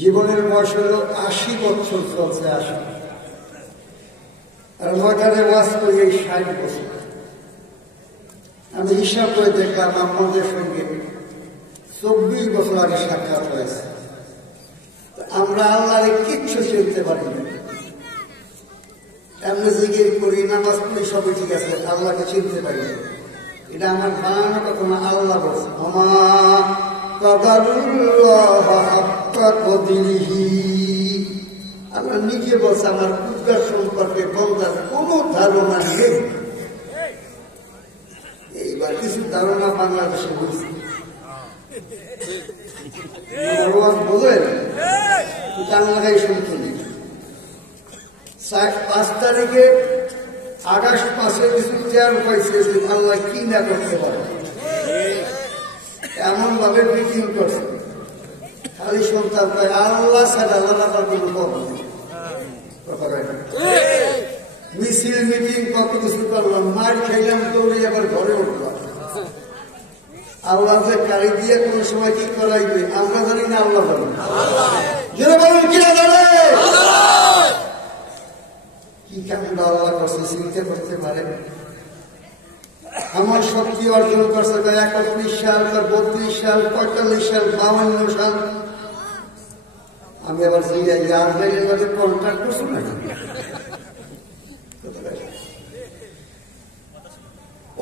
জীবনের বয়স হল 80 বছর চলছে 80, আর ময়দানে ওয়াজ করি এই 60 বছর। আমি হিসাব করে দেখলাম আপনাদের সঙ্গে 24 বছর আগে সাক্ষাৎ হয়েছে। আমরা আল্লাহরে কিচ্ছু চিনতে পারি না। এমনি জিকির করি, নামাজ পড়ি, সবই ঠিক আছে, আল্লাহকে চিনতে পারি না। এটা আমার বানানো কথা না, আল্লাহ বলছে আল্লাহ নিজে বলছে আমার পূজার সম্পর্কে বন্দার কোনো ধারণা নেই। এইবার কিছু ধারণা বাংলাদেশে বলছে বলেন কান লাগাই শুনতে নেই। 5 তারিখে আগস্ট মাসে কিছু চেয়ার পাইছে, আল্লাহ কি না করতে পারে এমন ভাবে মিটিং করছে, খালি শুনতাম তাই আল্লাহ ছাড়া আল্লাহ আবার কোনো খবর নেই। মিছিল মিটিং কত কিছু করলাম, মার খাইলাম, দৌড়ে আবার ঘরে উঠলাম। আল্লাহ যে গাড়ি দিয়ে কোন সময় কি করাইবে আমরা জানি না, আল্লাহ জানি। কি কেমন আল্লাহ করছে চিন্তা করতে পারে। আমার শক্তি অর্জন করছে 31 সাল, 32 সাল, 45 সাল, 52 সাল। আমি আবার কন্ট্রাক্ট করছি না।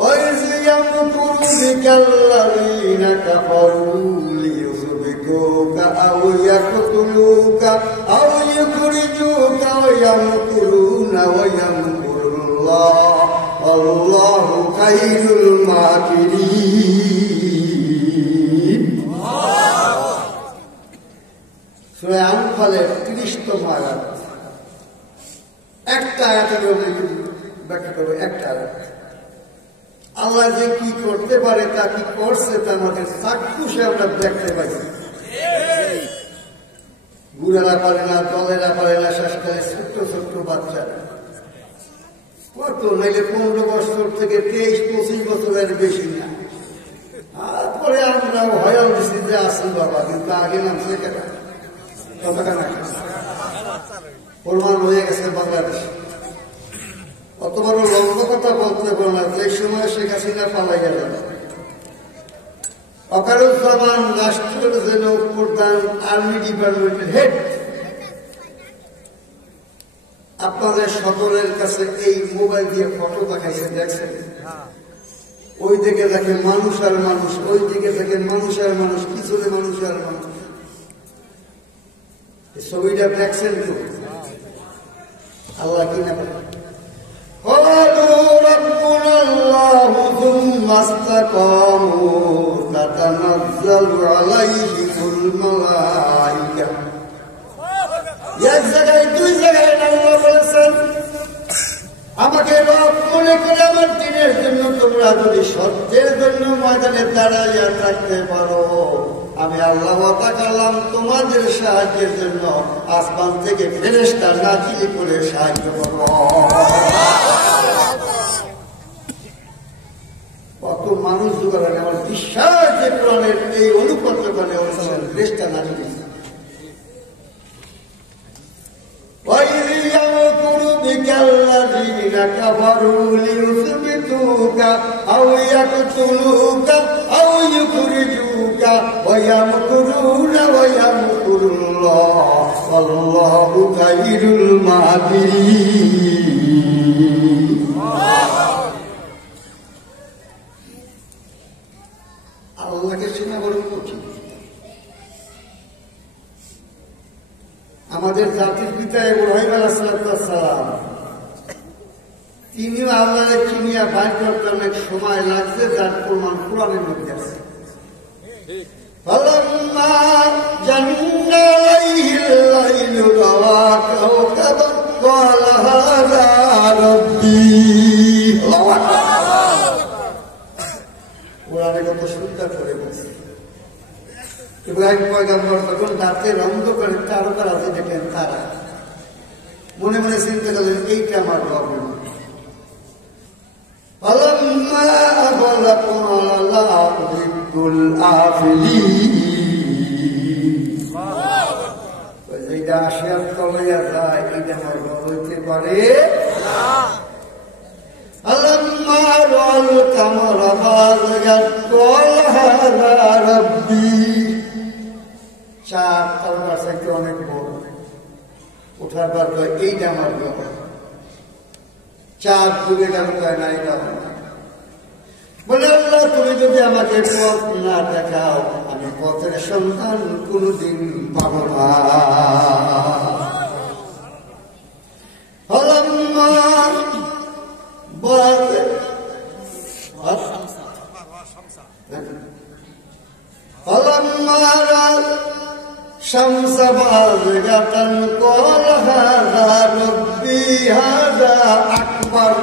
وَإِذْ يَمْكُرُ بِكَ الَّذِينَ كَفَرُوا لِيُثْبِتُوكَ أَوْ يَقْتُلُوكَ أَوْ يُخْرِجُوكَ وَيَمْكُرُونَ وَيَمْكُرُ اللَّهُ وَاللَّهُ خَيْرُ الْمَاكِرِينَ। সূরা আনফালের 30তম আয়াত। একটা আয়াতের ব্যাখ্যা করবো, একটা আয়াত। আল্লাহ যে কি করতে পারে, তা কি করছে, তা আমাদের চাক্ষুষে আমরা দেখতে পাই। বুড়ারা পারে না, দলেরা পারে না, শ্বাসকালে ছোট্ট ছোট্ট বাচ্চারা কত নাইলে 15 বছর থেকে 23-25 বছরের বেশি না। তারপরে আমরা হয়াল দিচ্ছি যে আসি বাবা, কিন্তু আগে নামছে কথা না প্রমাণ হয়ে গেছে বাংলাদেশ। অত বড় লম্বা কথা বলতে পারো না, যে সময় শেখ হাসিনা পালাই গেল। ওয়াকারুজ্জামান রাষ্ট্রের যেন প্রধান, আর্মি ডিপার্টমেন্টের হেড। আপনাদের সকলের কাছে এই মোবাইল দিয়ে ফটো দেখাইছে, দেখছেন? ওই দিকে দেখে মানুষ আর মানুষ, ওই দিকে দেখে মানুষ আর মানুষ, পিছনে মানুষ আর মানুষ। ছবিটা দেখছেন তো? আল্লাহ কি না قالوا ربنا الله ثم استقاموا تتنزل عليهم الملائكة। এক জায়গায় 2 জায়গায় আল্লাহ বলেছেন আমাকে রব মনে করে আমার দিনের জন্য তোমরা যদি সত্যের জন্য ময়দানে দাঁড়াইয়া থাকতে পারো, আমি আল্লাহ ওয়াদা করলাম তোমাদের সাহায্যের জন্য আসমান থেকে ফেরেশতা নাযিল করে সাহায্য করব। কত মানুষ জোগাড়, আমার বিশ্বাস যে কোরআনের এই অনুপত্র করে ফেরেশতা নাযিল হয়েছে। وَإِذْ يَمْكُرُ بِكَ الَّذِينَ كَفَرُوا لِيُثْبِتُوكَ أَوْ يَقْتُلُوكَ أَوْ يُخْرِجُوكَ وَيَمْكُرُونَ وَيَمْكُرُ اللَّهُ وَاللَّهُ خَيْرُ الْمَاكِرِينَ। আল্লাহকে চেনা বড় কঠিন। আমাদের জাতির পিতা ইব্রাহিম আলাইহিস সালাম, তিনিও আল্লাহকে চিনিয়া বাইর করতে অনেক সময় লাগছে, যার প্রমাণ কোরআনের মধ্যে আছে। فَلَمَّا جَنَّ عَلَيْهِ اللَّيْلُ رَأَىٰ كَوْكَبًا قَالَ هَٰذَا رَبِّي। কোরআনে কত সুন্দর করে বলছে। ইব্রাহিম পয়গম্বর তখন রাতের অন্ধকারে তারকা রাতে দেখলেন তারা, মনে মনে চিন্তা করলেন এইটা আমার রব। এইটা আসিয়ার তলাইয়া যায়, এইটা আমার বড় হইতে পারে চার তারকার চাইতে অনেক বড়। ওঠার পর এইটা আমার বড়। চাঁদ ডুবে গেল, না এটা বলে আল্লাহ তুমি যদি আমাকে পথ না দেখাও আমি পথের সন্ধান কোনদিন পাব না। شمس بازغة قال هذا ربي هذا أكبر।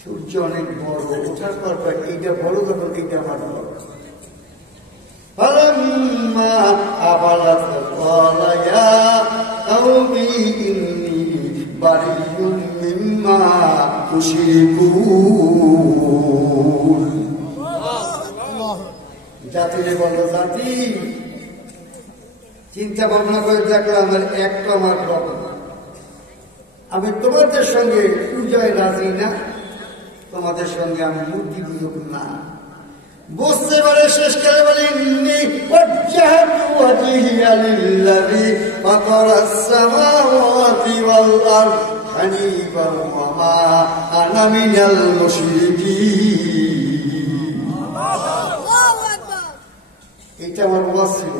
সূর্য অনেক বড়, ওঠার পর এইটা বড়, তখন এইটা আমার বড়। فلما أفلت قال يا قوم إني بريء مما تشركون। জাতিরে বলো, জাতি চিন্তা ভাবনা করে দেখো, আমার একটা আমার বাবা, আমি তোমাদের সঙ্গে পূজায় রাজি না, তোমাদের সঙ্গে আমি মূর্তি পুজো না। বুঝতে পারে শেষকালে বলে ইন্নী ওয়াজ্জাহতু ওয়াজহিয়া লিল্লাযী ফাতারাস সামাওয়াতি ওয়াল আরদ হানিফান ওয়া মা আনা মিনাল মুশরিকিন। এটা আমার ওয়াজ ছিল।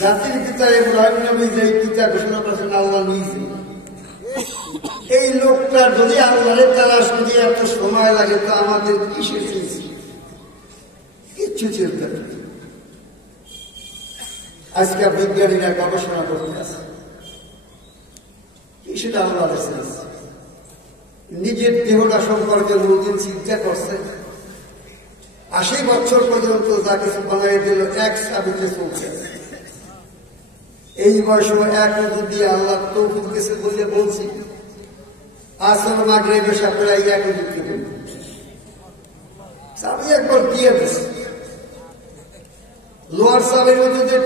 জাতির পিতা ইব্রাহিম নবী যে পিতা ঘোষণা করেছেন আল্লাহ নিজে, এই লোকটা যদি আল্লাহরে তালাশ করি এত সময় লাগে তো আমাদের কিসের চিন্তা? কিচ্ছু চিন্তা নেই। আজকে বিজ্ঞানীরা গবেষণা করতে আছে, সেটা আল্লাহ নিজের দেহটা সম্পর্কে বহুদিন চিন্তা করছে। 80 বছর পর্যন্ত যা কিছু বানাই দিল এক সাবিতে চলছে। এই বয়সে এক নজর দিয়ে আল্লাহ তৌফিক দিয়েছে বলে বলছি, আসর মাগরিব এশা প্রায় এক নজর থেকে চাবি একবার দিয়ে দিচ্ছে। লোহার চাবির মধ্যে যে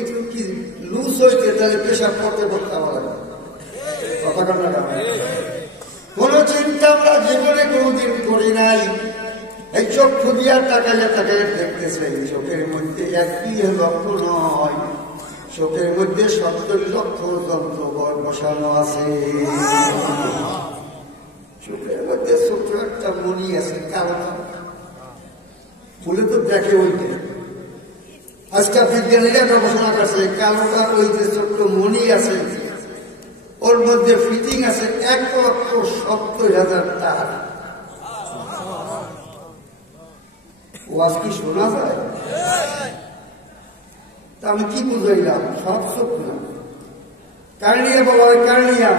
একটু কি লুজ হইতে তাহলে পেশাব করতে করতে আমার কথা কান্না। কোন চিন্তা আমরা জীবনে কোনদিন করি নাই। এই চক্ষু দিয়া তাকাইয়া তাকাইয়া দেখতেছে, চোখের মধ্যে 1 লক্ষ নয়, চোখের মধ্যে 70 লক্ষ যন্ত্র বসানো আছে। চোখের মধ্যে ছোট্ট একটা মণি আছে, কালো ফুলে তো দেখে ওইটা। আজকে বিজ্ঞানীরা গবেষণা করছে, কালোটা ওই যে ছোট্ট মণি আছে ওর মধ্যে ফিটিং আছে 1,70,000 টাকা। ওয়াজ কি শোনা যায়? তা আমি কি বুঝাইলাম? সব চোখ না, কার্নিয়া বলা হয়, কার্নিয়া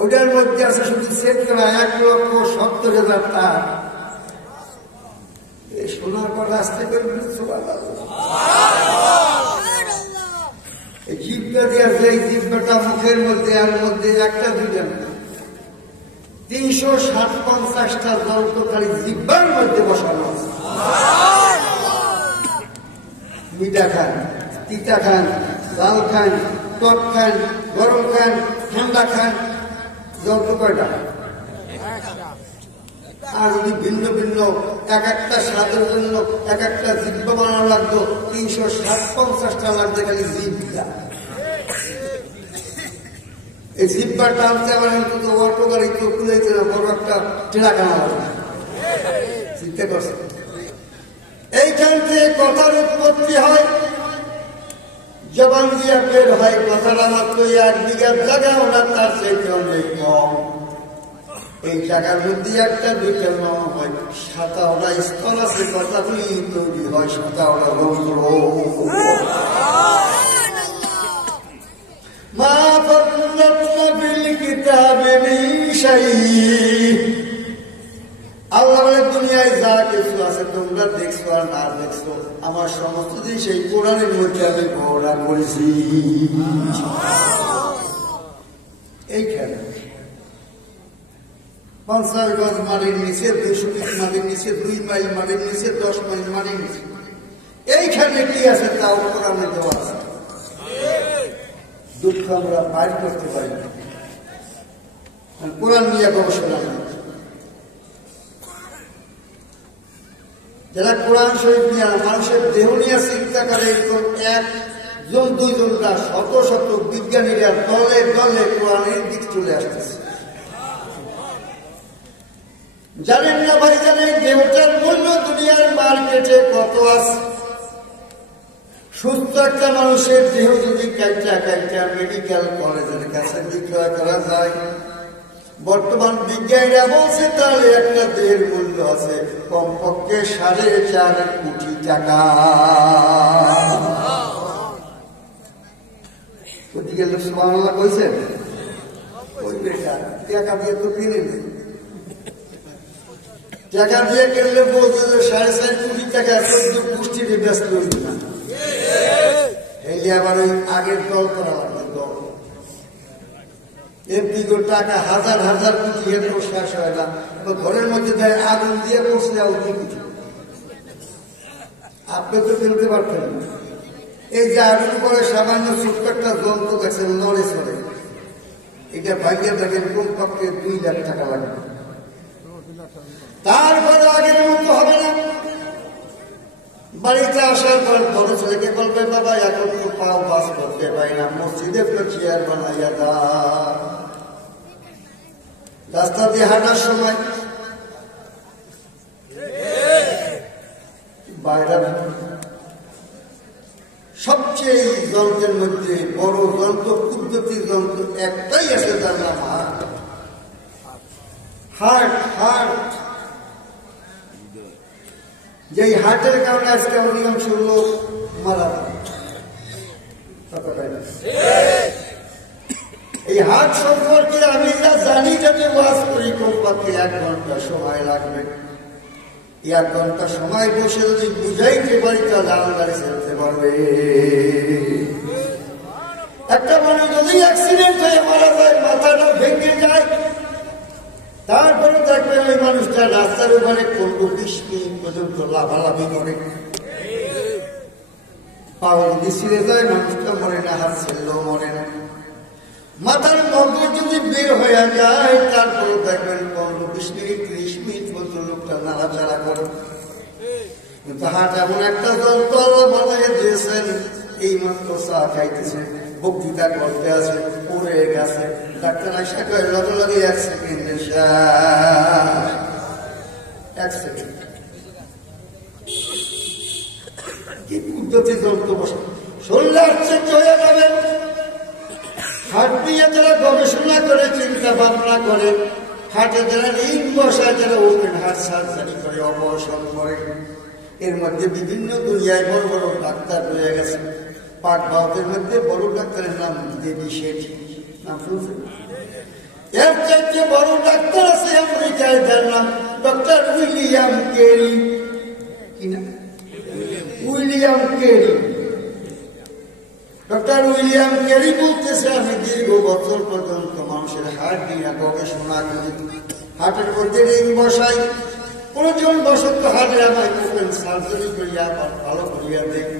ওইটার মধ্যে আছে শুধু সেট করা 1,70,000 টাকা। এই শোনার পর রাস্তা করে এই জিভটা দিয়ে আছে, এই জিভটা মুখের মধ্যে আর মধ্যে একটা দুইটা 350-50টা যন্ত্রকারী জিহ্বার মধ্যে বসানো আছে। মিঠা খান, তিতা খান, লাল খান, টক খান, গরম খান, ঠান্ডা খান, যন্ত্র কয়টা? আর যদি ভিন্ন ভিন্ন এক একটা স্বাদের জন্য এক একটা জিহ্বা বানানো লাগতো, 350-50টা লাগছে খালি জিহ্বা। এই জিহ্বা টানতে আমার অন্তত অল্প গাড়ি কেউ খুলেছে না, বড় একটা টেরাখানা লাগবে। চিন্তা করছে এইখান থেকে কথার উৎপত্তি হয়, জবান দিয়া বের হয় কথাটা মাত্র 1 বিঘার জায়গা, ওরা তার চাইতে অনেক কম। এই জায়গার মধ্যে একটা দুইটা নাম হয়, 57টা স্তর আছে, কথাগুলি তৈরি হয় 57টা রন্ধ্র। মা ফাররাতনা ফিল কিতাবি মিন শাইইন। আল্লাহ বলে দুনিয়ায় যা কিছু আছে তোমরা দেখছো আর না দেখছো, আমার সমস্ত জিনিস এই কোরআনের মধ্যে আমি বর্ণনা করেছি। এইখানে 50 গজ মাটির নিচে, 200 ফিট মাটির নিচে, 2 মাইল মাটির নিচে, 10 মাইল মাটির নিচে, এইখানে এইখানে কি আছে তাও কোরআনে দেওয়া আছে। দুঃখ আমরা বাইর করতে পারি না, কোরআন নিয়ে গবেষণা নেই। যারা কোরআন শরীফ নিয়ে মানুষের দেহ নিয়ে চিন্তা করে, এরকম একজন দুইজন না, শত শত বিজ্ঞানীরা দলে দলে কোরআনের দিক চলে আসতেছে। জানেন না ভাই, জানেন দেহটার মূল্য দুনিয়ার মার্কেটে কত আছে? সুস্থ একটা মানুষের দেহ যদি কাইটা মেডিকেল কলেজের কাছে বিক্রয় করা যায়, বর্তমান বিজ্ঞানীরা বলছে তাহলে একটা দেহের মূল্য আছে কমপক্ষে 4.5 কোটি টাকা। ওদিকে সুবহানাল্লাহ কইছেন, ওই বেটা টাকা দিয়ে তো কিনে নেই, টাকা দিয়ে কিনলে বলছে যে 4.5 কোটি টাকা পুষ্টিতে ব্যস্ত হইবে না। এই যে আবার ওই আগের দল করা লাগবে, দল এমপিগো টাকা হাজার হাজার কোটি এরপর শেষ হয় না। ঘরের মধ্যে দেয় আগুন দিয়ে বসলে আপনি তো ফেলতে পারতেন না। এই যে আগুন করে সামান্য ছোট্ট একটা যন্ত্র দেখছেন নড়ে চলে, এটা ভাগ্যে দেখেন কমপক্ষে 2 লাখ টাকা লাগবে। তারপরে আগের মতো হবে না। বাড়িতে আসার পর বড় ছেলেকে বলবে, বাবা এখন তো পাও বাস করতে পারি না, মসজিদে তো চেয়ার বানাইয়া দা। রাস্তা দিয়ে হাঁটার সময় বাইরে সবচেয়ে যন্ত্রের মধ্যে বড় যন্ত্র, পদ্ধতি যন্ত্র একটাই আছে, তার নাম হার্ট। হার্ট যে হার্টের কারণে আজকে অধিকাংশ লোক মারা যায়। এই হার্ট সম্পর্কে আমি যা জানি, যাতে ওয়াজ করি কমপক্ষে 1 ঘন্টা সময় লাগবে। 1 ঘন্টা সময় বসে যদি বুঝাইতে পারি তাহলে আলমারি চলতে পারবে। একটা মানুষ যদি অ্যাক্সিডেন্ট হয়ে মারা যায়, মাথাটা ভেঙে যায়, তারপরে দেখবেন ওই মানুষটা রাস্তার উপরে 15-20 মিনিট পর্যন্ত লাফালাফি করে। পাওয়া যদি ছিঁড়ে যায় মানুষটা মরে না, হাত ছেড়লেও মরে না। মাথার মগজ যদি বের হয়ে যায়, তারপরে দেখবেন 15-20 মিনিট 30 মিনিট পর্যন্ত লোকটা নাড়াচাড়া করে। কিন্তু হাট এমন একটা যন্ত্র বানিয়ে দিয়েছেন, এই মাত্র চা খাইতেছে, বক্তৃতা করতে আছে, পড়ে গেছে, ডাক্তার আইসা কয় লগে লগে 1 সেকেন্ড, 1 সেকেন্ড। কি পদ্ধতি যন্ত্র বসে শরীরে আশ্চর্য হয়ে যাবে। হাট নিয়ে যারা গবেষণা করে, চিন্তা ভাবনা করে, হাটে যারা রিং বসায়, যারা ওপেন হার্ট সার্জারি করে, অপারেশন করে, এর মধ্যে বিভিন্ন দুনিয়ায় বড় বড় ডাক্তার রয়ে গেছে। পাক ভারতের মধ্যে বড় ডাক্তারের নাম দেবী শেঠি, নাম শুনছেন? এর চাইতে বড় ডাক্তার আছে আমেরিকায়, যার নাম ডক্টর উইলিয়াম কেরি। কি না? William Carey. Doctor William Carey বলতেছে, আমি দীর্ঘ বছর পর্যন্ত মানুষের হার্ট নিয়ে গবেষণা করি, হার্টের মধ্যে রিং বসাই, প্রয়োজন বসত হার্টে আমায় ওপেন সার্জারি করিয়া ভালো করিয়া দেখি।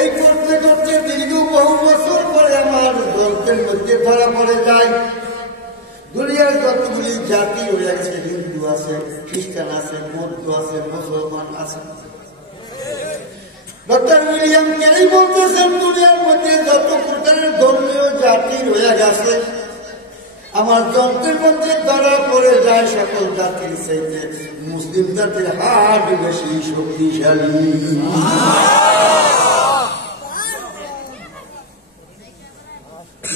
এই করতে করতে দীর্ঘ বহু বছর পরে আমার যন্ত্রের মধ্যে ধরা পড়ে যায় দুনিয়ার যতগুলি জাতি হয়ে গেছে, হিন্দু আছে, খ্রিস্টান আছে, বৌদ্ধ আছে, মুসলমান আছে। ডক্টর উইলিয়াম কেরি বলতেছেন, দুনিয়ার মধ্যে যত প্রকারের ধর্মীয় জাতি হয়ে গেছে, আমার যন্ত্রের মধ্যে ধরা পড়ে যায় সকল জাতির চাইতে মুসলিম জাতির হার্ট বেশি শক্তিশালী।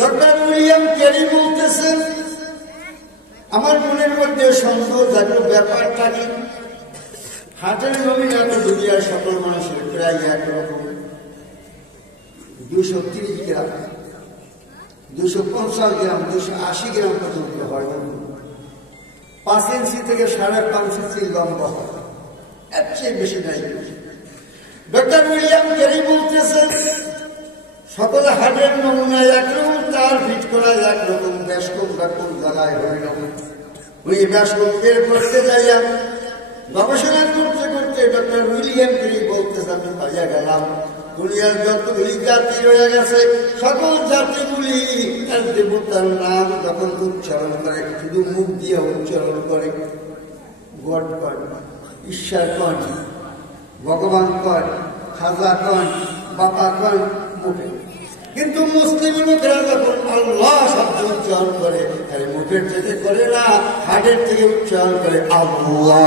ডক্টর উইলিয়াম কেরি বলতেছেন, আমার মনের মধ্যে সন্দেহ জাতীয় ব্যাপারটা কি, হার্টের নমুনা তো দুনিয়ার সকল মানুষের প্রায় একরকম, 230 গ্রাম, 250 গ্রাম, 280 গ্রাম পর্যন্ত হয়। 5 ইঞ্চি থেকে 5.5 ইঞ্চি লম্বা হয়, এর চেয়ে বেশি নাই। ডক্টর উইলিয়াম কেরি বলতেছেন, সকল হার্টের নমুনা একরকম, তার ফিট করা একরকম, ব্যাসকম কোন জায়গায় হয়ে গেল। ওই ব্যাসকম বের করতে যাইয়া গবেষণা করতে করতে করতে ডক্টর উইলিয়াম কেরি বলতেছে, আমি পাইয়া গেলাম দুনিয়ার যতগুলি জাতি রয়ে গেছে সকল জাতিগুলি তার দেবতার নাম যখন উচ্চারণ করে শুধু মুখ দিয়ে উচ্চারণ করে। গড কন, ঈশ্বর কন, ভগবান কন, খাজা কন, বাবা কন মুখে। কিন্তু মুসলিম লোকেরা যখন আল্লাহ শব্দ উচ্চারণ করে তাই মুখের থেকে করে না, হার্টের থেকে উচ্চারণ করে আল্লাহ।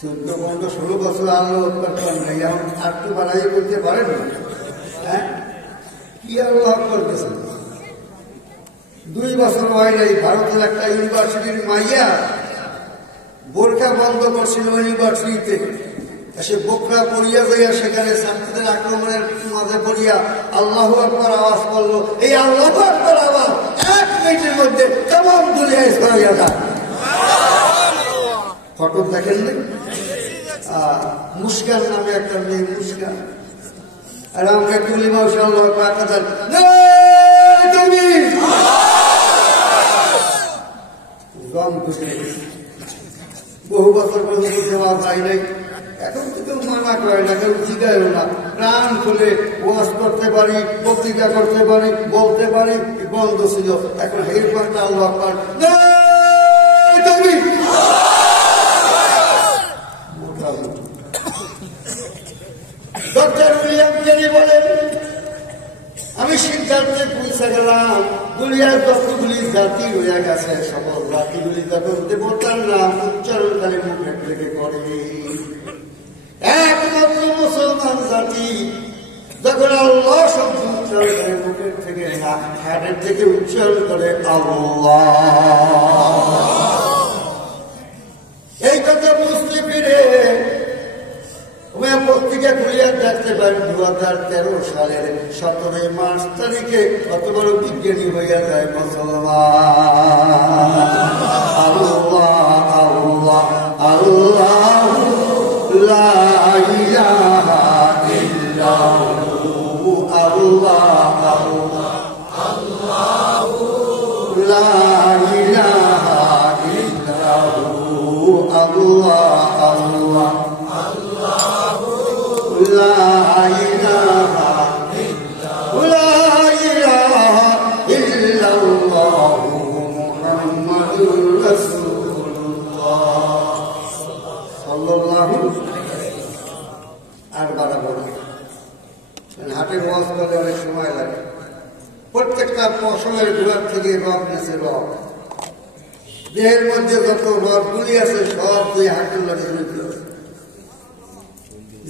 14-15-16 বছর আল্লাহ করতেন না, এখন একটু বাড়াই করতে পারেন না। হ্যাঁ, কি আল্লাহ করতেছেন? 2 বছর হয় নাই, ভারতের একটা ইউনিভার্সিটির মাইয়া বোরকা বন্ধ করছিল ইউনিভার্সিটিতে। সে বোকরা পড়িয়া যাইয়া সেখানে ছাত্রীদের আক্রমণের মাঝে পড়িয়া আল্লাহু আকবার আওয়াজ করলো। এই আল্লাহু আকবার আওয়াজ 1 মিনিটের মধ্যে তমাম দুনিয়ায় ছড়াইয়া যায়। ফটো দেখেন না? মুস্কান নামে একটা মেয়ে, মুস্কান। আর আমরা তুলি মাশাআল্লাহ পাকাদার বহু বছর পর্যন্ত দেওয়া যায় নাই। এখন তো কেউ মানা করে না, কেউ জিগায় না। প্রাণ খুলে ওয়াজ করতে পারি, বক্তৃতা করতে পারি, বলতে পারি। বন্ধ ছিল, এখন হের পাল্টা আল্লাহ পাক ডক্টর উইলিয়াম কেরি বলেন, আমি সিদ্ধান্তে পৌঁছে গেলাম দুনিয়ার যতগুলি জাতি রয়ে গেছে সকল জাতিগুলি যখন দেবতার নাম উচ্চারণকারী মুখের থেকে করে, একমাত্র মুসলমান জাতি যখন আল্লাহ শব্দ উচ্চারণ করে মুখের থেকে না, হাতের থেকে উচ্চারণ করে আল্লাহ। এই কথা বুঝতে পেরে পত্রিকা খুলিয়া দেখতে পারেন 2013 সালের 17 মার্চ তারিখে কত বড় বিজ্ঞানী হইয়া যায় মুসলমান। আল্লাহ আল্লাহ আল্লাহ লা ইলাহা ইল্লাহু আল্লাহ আল্লাহ আল্লাহু লা ইলাহা ইল্লাহু আল্লাহ আল্লাহ লা ইলাহা ইল্লাল্লাহু মুহাম্মাদুর রাসূলুল্লাহ সাল্লাল্লাহু আর বাড়াবো না। হাটের ওয়াজ করলে অনেক সময় লাগে। প্রত্যেকটা পশমের গোড়ার থেকে রব নেছে রব। দেহের মধ্যে যত রবগুলি আছে সব দুই হাতের লাগে।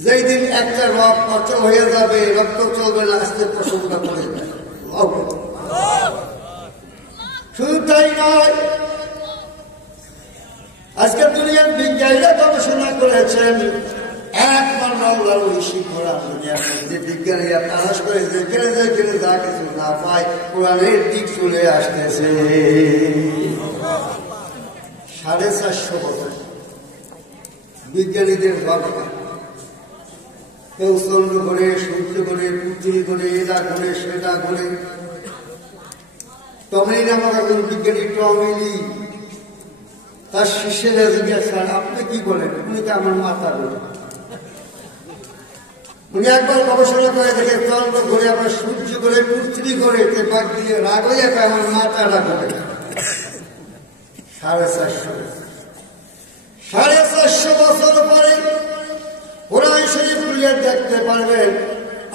যেই দিন একটা রব অচল হয়ে যাবে, রক্ত চলবে না, আস্তে প্রসঙ্গটা পড়ে যাবে। শুধু তাই নয়, আজকে দুনিয়ার বিজ্ঞানীরা গবেষণা করেছেন একমাত্র আল্লাহর ঐশী কোরআন দুনিয়ার মধ্যে বিজ্ঞানীরা তালাশ করে যেখানে যেখানে যা কিছু না পায় কোরআনের দিক চলে আসতেছে। 450 বছর বিজ্ঞানীদের ভাবনা, কেউ চন্দ্র করে, সূর্য করে, পৃথিবী করে, এটা করে, সেটা করে। টমিলি নামক একজন বিজ্ঞানী, টমিলি, তার শিষ্যরা জিজ্ঞাসা, আপনি কি বলেন? উনি তো আমার মাথা বলে। উনি একবার গবেষণা করে দেখে চন্দ্র ঘুরে, আবার সূর্য করে, পৃথিবী করে, বাদ দিয়ে রাগ হয়ে যায় আমার মাথাটা করে। 450 বছর পরে কোরআন শরীফ খুলে দেখতে পারবেন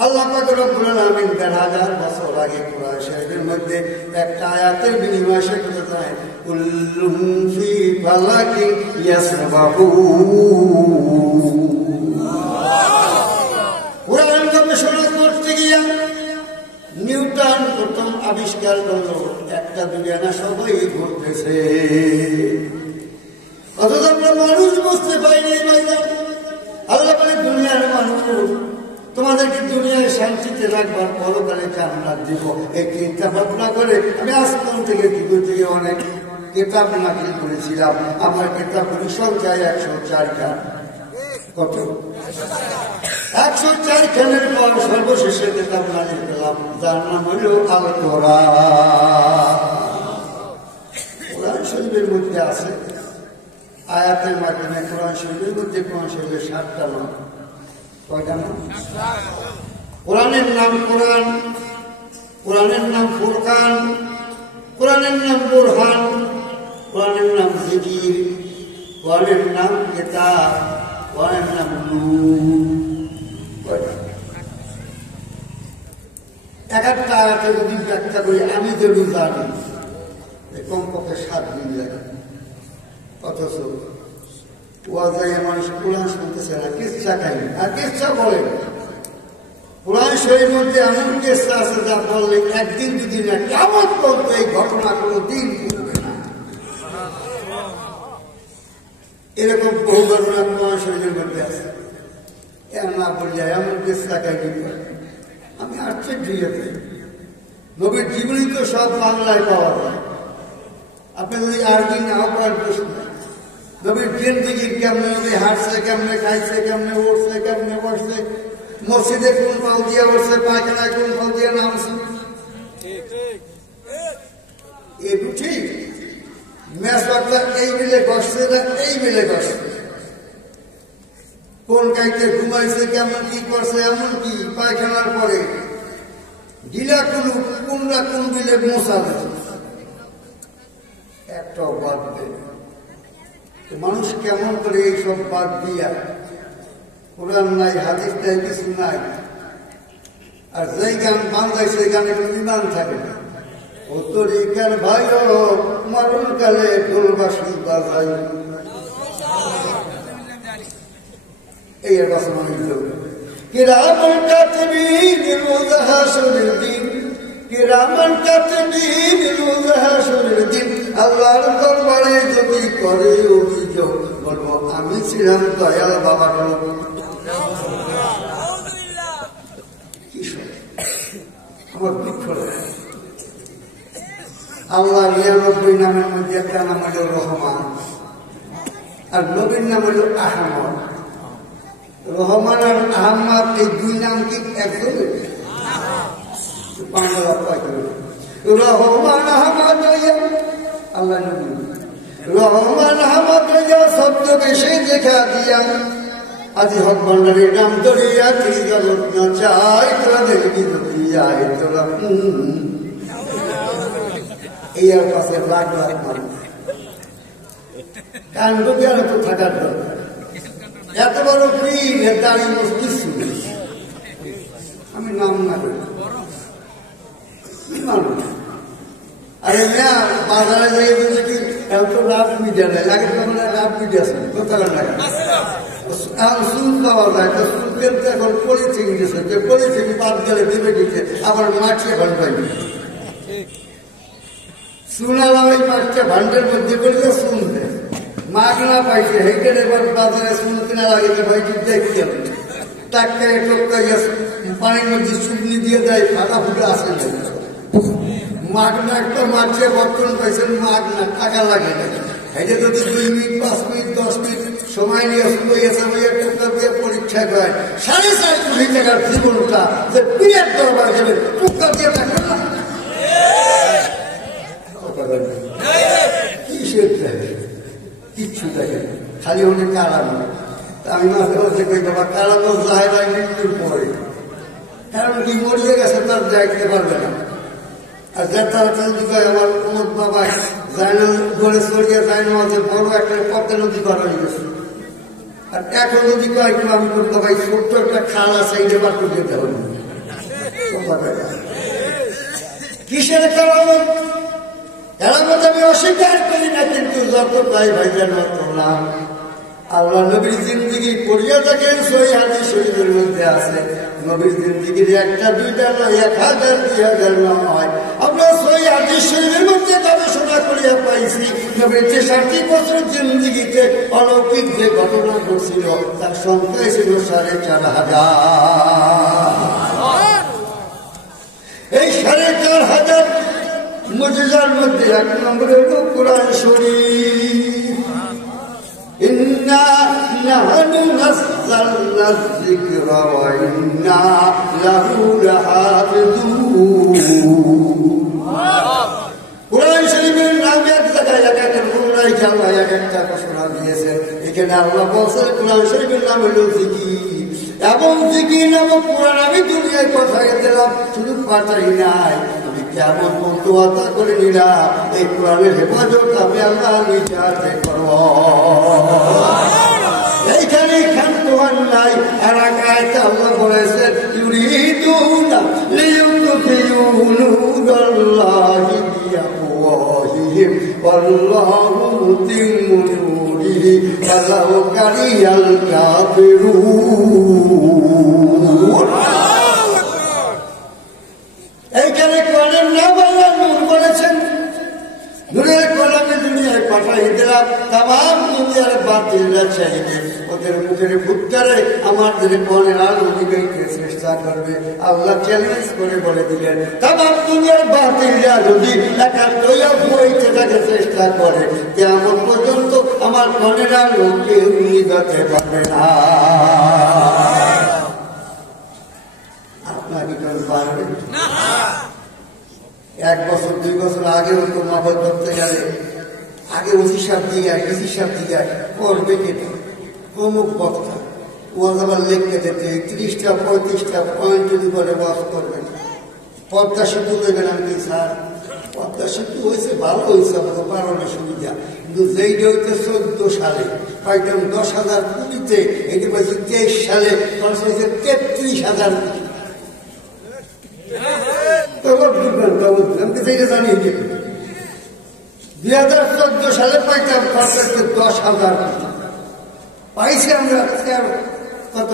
আল্লাহ পাক রব্বুল আলামিন 1000 বছর আগে কোরআন শরীফের মধ্যে একটা আয়াতের বিনিময়ে সে কথা যায়, কুল্লুম ফি ফালাকিন ইয়াসবাহুন। কোরআন গবেষণা করতে গিয়া নিউটন প্রথম আবিষ্কার করলো একটা দুনিয়া না, সবাই ঘুরতেছে। অথচ আমরা মানুষ বুঝতে পাইনি। আল্লাহ বলে, দুনিয়ার মানুষ তোমাদেরকে দুনিয়ায় শান্তিতে রাখবার পরকালে জান্নাত দিব। এই চিন্তা ভাবনা করে আমি আসমান থেকে দিকে থেকে অনেক কিতাব নাকিল করেছিলাম। আমার কিতাবগুলি সংখ্যায় 104 খান। কত? 104 খানের পর সর্বশেষে কিতাব নাজিল পেলাম, যার নাম হল আল কোরআন। মধ্যে আছে আয়াতের মাধ্যমে কোরআন শরীফের মধ্যে কোরআন শরীফের 7টা নাম। কয়টা নাম? কোরআনের নাম কোরআন, কোরআনের নাম ফুরকান, কোরআনের নাম বুরহান, কোরআনের নাম জিকির, কোরআনের নাম কিতাব, কোরআনের নাম নূর। এক একটা আয়াতে যদি ব্যাখ্যা করি আমি যদি জানি কমপক্ষে 7 দিন লাগে, অথচ ওয়াজায় মানুষ কোরআন শুনতেছে না, কিচ্ছা খায়নি আর কিচ্ছা বলে। কোরআন শরীফের মধ্যে এমন কিচ্ছা আছে যা বললে একদিন দুদিন না কিয়ামত পর্যন্ত এই ঘটনা কোনো দিন ভুলবে না। এরকম বহু ঘটনা কোরআন শরীফের মধ্যে আছে। এর না বললে এমন কিচ্ছা খায়নি। আমি আশ্চর্য হয়েছি, নবীর জীবনী তো সব বাংলায় পাওয়া যায়। আপনি যদি আরবি নাও করার প্রশ্ন, নবীর জিন্দেগি কেমনে, নবী হাঁটছে কেমনে, খাইছে কেমনে, উঠছে কেমনে, বসছে, মসজিদে কোন পাল দিয়া বসছে, পায়খানায় কোন পাল দিয়া নামছে, একটু ঠিক ম্যাচ বাচ্চা এই মিলে বসছে না এই মিলে বসছে, কোন কাইতে ঘুমাইছে কেমন কি করছে, এমন কি পায়খানার পরে ঢিলা কোনরা কোন মিলে মশা দিচ্ছে, একটাও বাদ দেয়। মানুষ কেমন করে এইসব বাদ দিয়া, কোরআন নাই হাদিস নাই কিছু নাই, আর যেই গান বাংলায় সেই গানে কোনো ইমান থাকে না। ও তরিকার ভাই মারুন কালে ঢোলবাসি বাজাই, এই কথা মানুষ কিরামান কাতিবিন রোজা হাসরের দিন, কিরামান কাতিবিন রোজা হাসরের দিন আল্লাহর দরবারে যদি করে অভিযোগ, বলবো আমি ছিলাম দয়াল বাবা। আমার দুঃখ লাগে। আল্লাহ 99 নামের মধ্যে একটা নাম হল রহমান, আর নবীর নাম হল আহমদ। রহমান আর আহমদ এই 2 নাম কি একজন? রহমান আহমদ আল্লাহ নবী, রহমান আহমদ শব্দ বেশি দেখা দিয়া আজি হক ভান্ডারের নাম ধরিয়া ত্রিজগৎ না চাই তোরা দেখবি যাই তোরা। এই আর পাশে লাখ লাখ মানুষ কাণ্ড জ্ঞান তো থাকার দরকার। এত বড় পীর দাঁড়িয়ে মস্তি শুনি, আমি নাম না করি মানুষ। আরে মেয়া বাজারে যাই দেখি এত লাভ মিডিয়া নেই, আগে তো আমরা লাভ মিডিয়া শুনি কোথাও লাগে সুদ পাওয়া যায়, তো সুদ কিন্তু এখন পলিথিন দিয়েছে, যে পলিথিন বাদ গেলে দেবে দিচ্ছে আবার মাটি এখন পাইনি শুনালাম এই মাছটা ভান্ডের মধ্যে করলে শুনতে মাগনা পাইছে, হেঁটে এবার বাজারে শুন কিনা লাগে ভাই দেখতে টাকা টোকাইয়া পানির মধ্যে চুগনি দিয়ে দেয়, ফাটা ফুটা আসে মাগনা একটা মাছে বর্তন পাইছেন, মাগনা টাকা লাগে না। এটা যদি 2 মিনিট 5 মিনিট 10 মিনিট সময় নিয়ে টোকা দিয়ে পরীক্ষা করে 4.5 কোটি টাকার জীবনটা যে বিরাট দরবার যাবে টোকা দিয়ে টাকা না কিচ্ছু দেখে খালি অনেক কারানো। আমি মাঝে মাঝে কই বাবা কারানো যায় না মৃত্যুর পরে, কারণ কি মরিয়ে গেছে তার যাইতে পারবে না। আর যার তারা যদি কয় আমার অমুক বাবা যায় না গড়ে ছড়িয়ে যায় না, আমাদের বড় একটা পদ্মা নদী করা হয়ে গেছে। আর এখন যদি কয় কেউ আমি করতে ভাই ছোট্ট একটা খাল আছে এই বার করে যেতে হবে কিসের কারণ এরামত আমি অস্বীকার করি না, কিন্তু যত পাই ভাই যেন করলাম। আল্লাহ নবীর জিন্দিগি পড়িয়া দেখেন সই হাদিস শরীফের মধ্যে আছে, নবীর জিন্দিগির 1টা 2টা নয় 1000 2000 নাম হয়। আমরা সই হাদিস শরীফের মধ্যে গবেষণা করিয়া পাইছি নবীর 60 বছর জিন্দিগিতে অলৌকিক যে ঘটনা ঘটছিল তার সংখ্যা ছিল 4500। এই 4500 মুজিজার মধ্যে 1 নম্বর হল কোরআন শরীফ। ইন্না নাহনু নাযালনা যিকরা ওয়া ইন্না লাহু লাহাফিজুন। কোরআন শরীফের নাম এক জায়গায় লেখা আছে, রেখে আল্লাহ এক একটা ঘোষণা দিয়েছেন। এখানে আল্লাহ বলছেন কোরআন শরীফের নাম হলো জিকির। এমন জিকির নামক কোরআন আমি দুনিয়ায় পাঠাই দিলাম, শুধু পাঠাই নাই, আমি কেমন বন্ধু আদা করে নিলাম। এই কোরআনের হেফাজত আমি আল্লাহ নিজে হাতে করব। এইখানে ক্ষান্ত হন নাই। আর আয়াতে আল্লাহ বলেছেন ইউরিদুনা লিইউতফিউ নূরাল্লাহি বিআফওয়াহিহিম ওয়াল্লাহু মুতিম্মু নূরিহি ওয়ালাউ কারিহাল কাফিরুন। এইখানে কোরআনের নাম আল্লাহ নূর বলেছেন। নূরের কলমে দুনিয়ায় পাঠাই দিলাম। তাম দুনিয়ার বাতিলরা চাইবে ওদের মুখের ভুট্টারে আমাদের মনের আলো দিকে চেষ্টা করবে। আল্লাহ চ্যালেঞ্জ করে বলে দিলেন তাম দুনিয়ার বাতিলরা যদি একাত্তইয়া বইতে থাকে চেষ্টা করে, কেমন পর্যন্ত আমার মনের আলো কেউ নিতে পারবে না। আপনার কি কেউ পারবেন না? 1 বছর 2 বছর আগে তো মাহল করতে গেলে আগে ওসি সাহেব দিঘায় ডিসি সাহেব দিঘায় করবে কেটে প্রমুখ বক্তা ওয়াজ আবার লিখতে দিতে 30টা 35টা পয়েন্ট যদি বলে ওয়াজ করবেন। পদ্মা সেতু করবেন আমি স্যার পদ্মা সেতু হয়েছে ভালো হয়েছে আমাদের পালনের সুবিধা, কিন্তু যেইটা হইতে 14 সালে পাইতাম 10,000 কোটিতে, এটি পাইছি 23 সালে খরচ হয়েছে 33,000 কোটি। 2014 সালে পাইতাম খরচ হচ্ছে 10,000 কোটি, পাইছি আমরা কত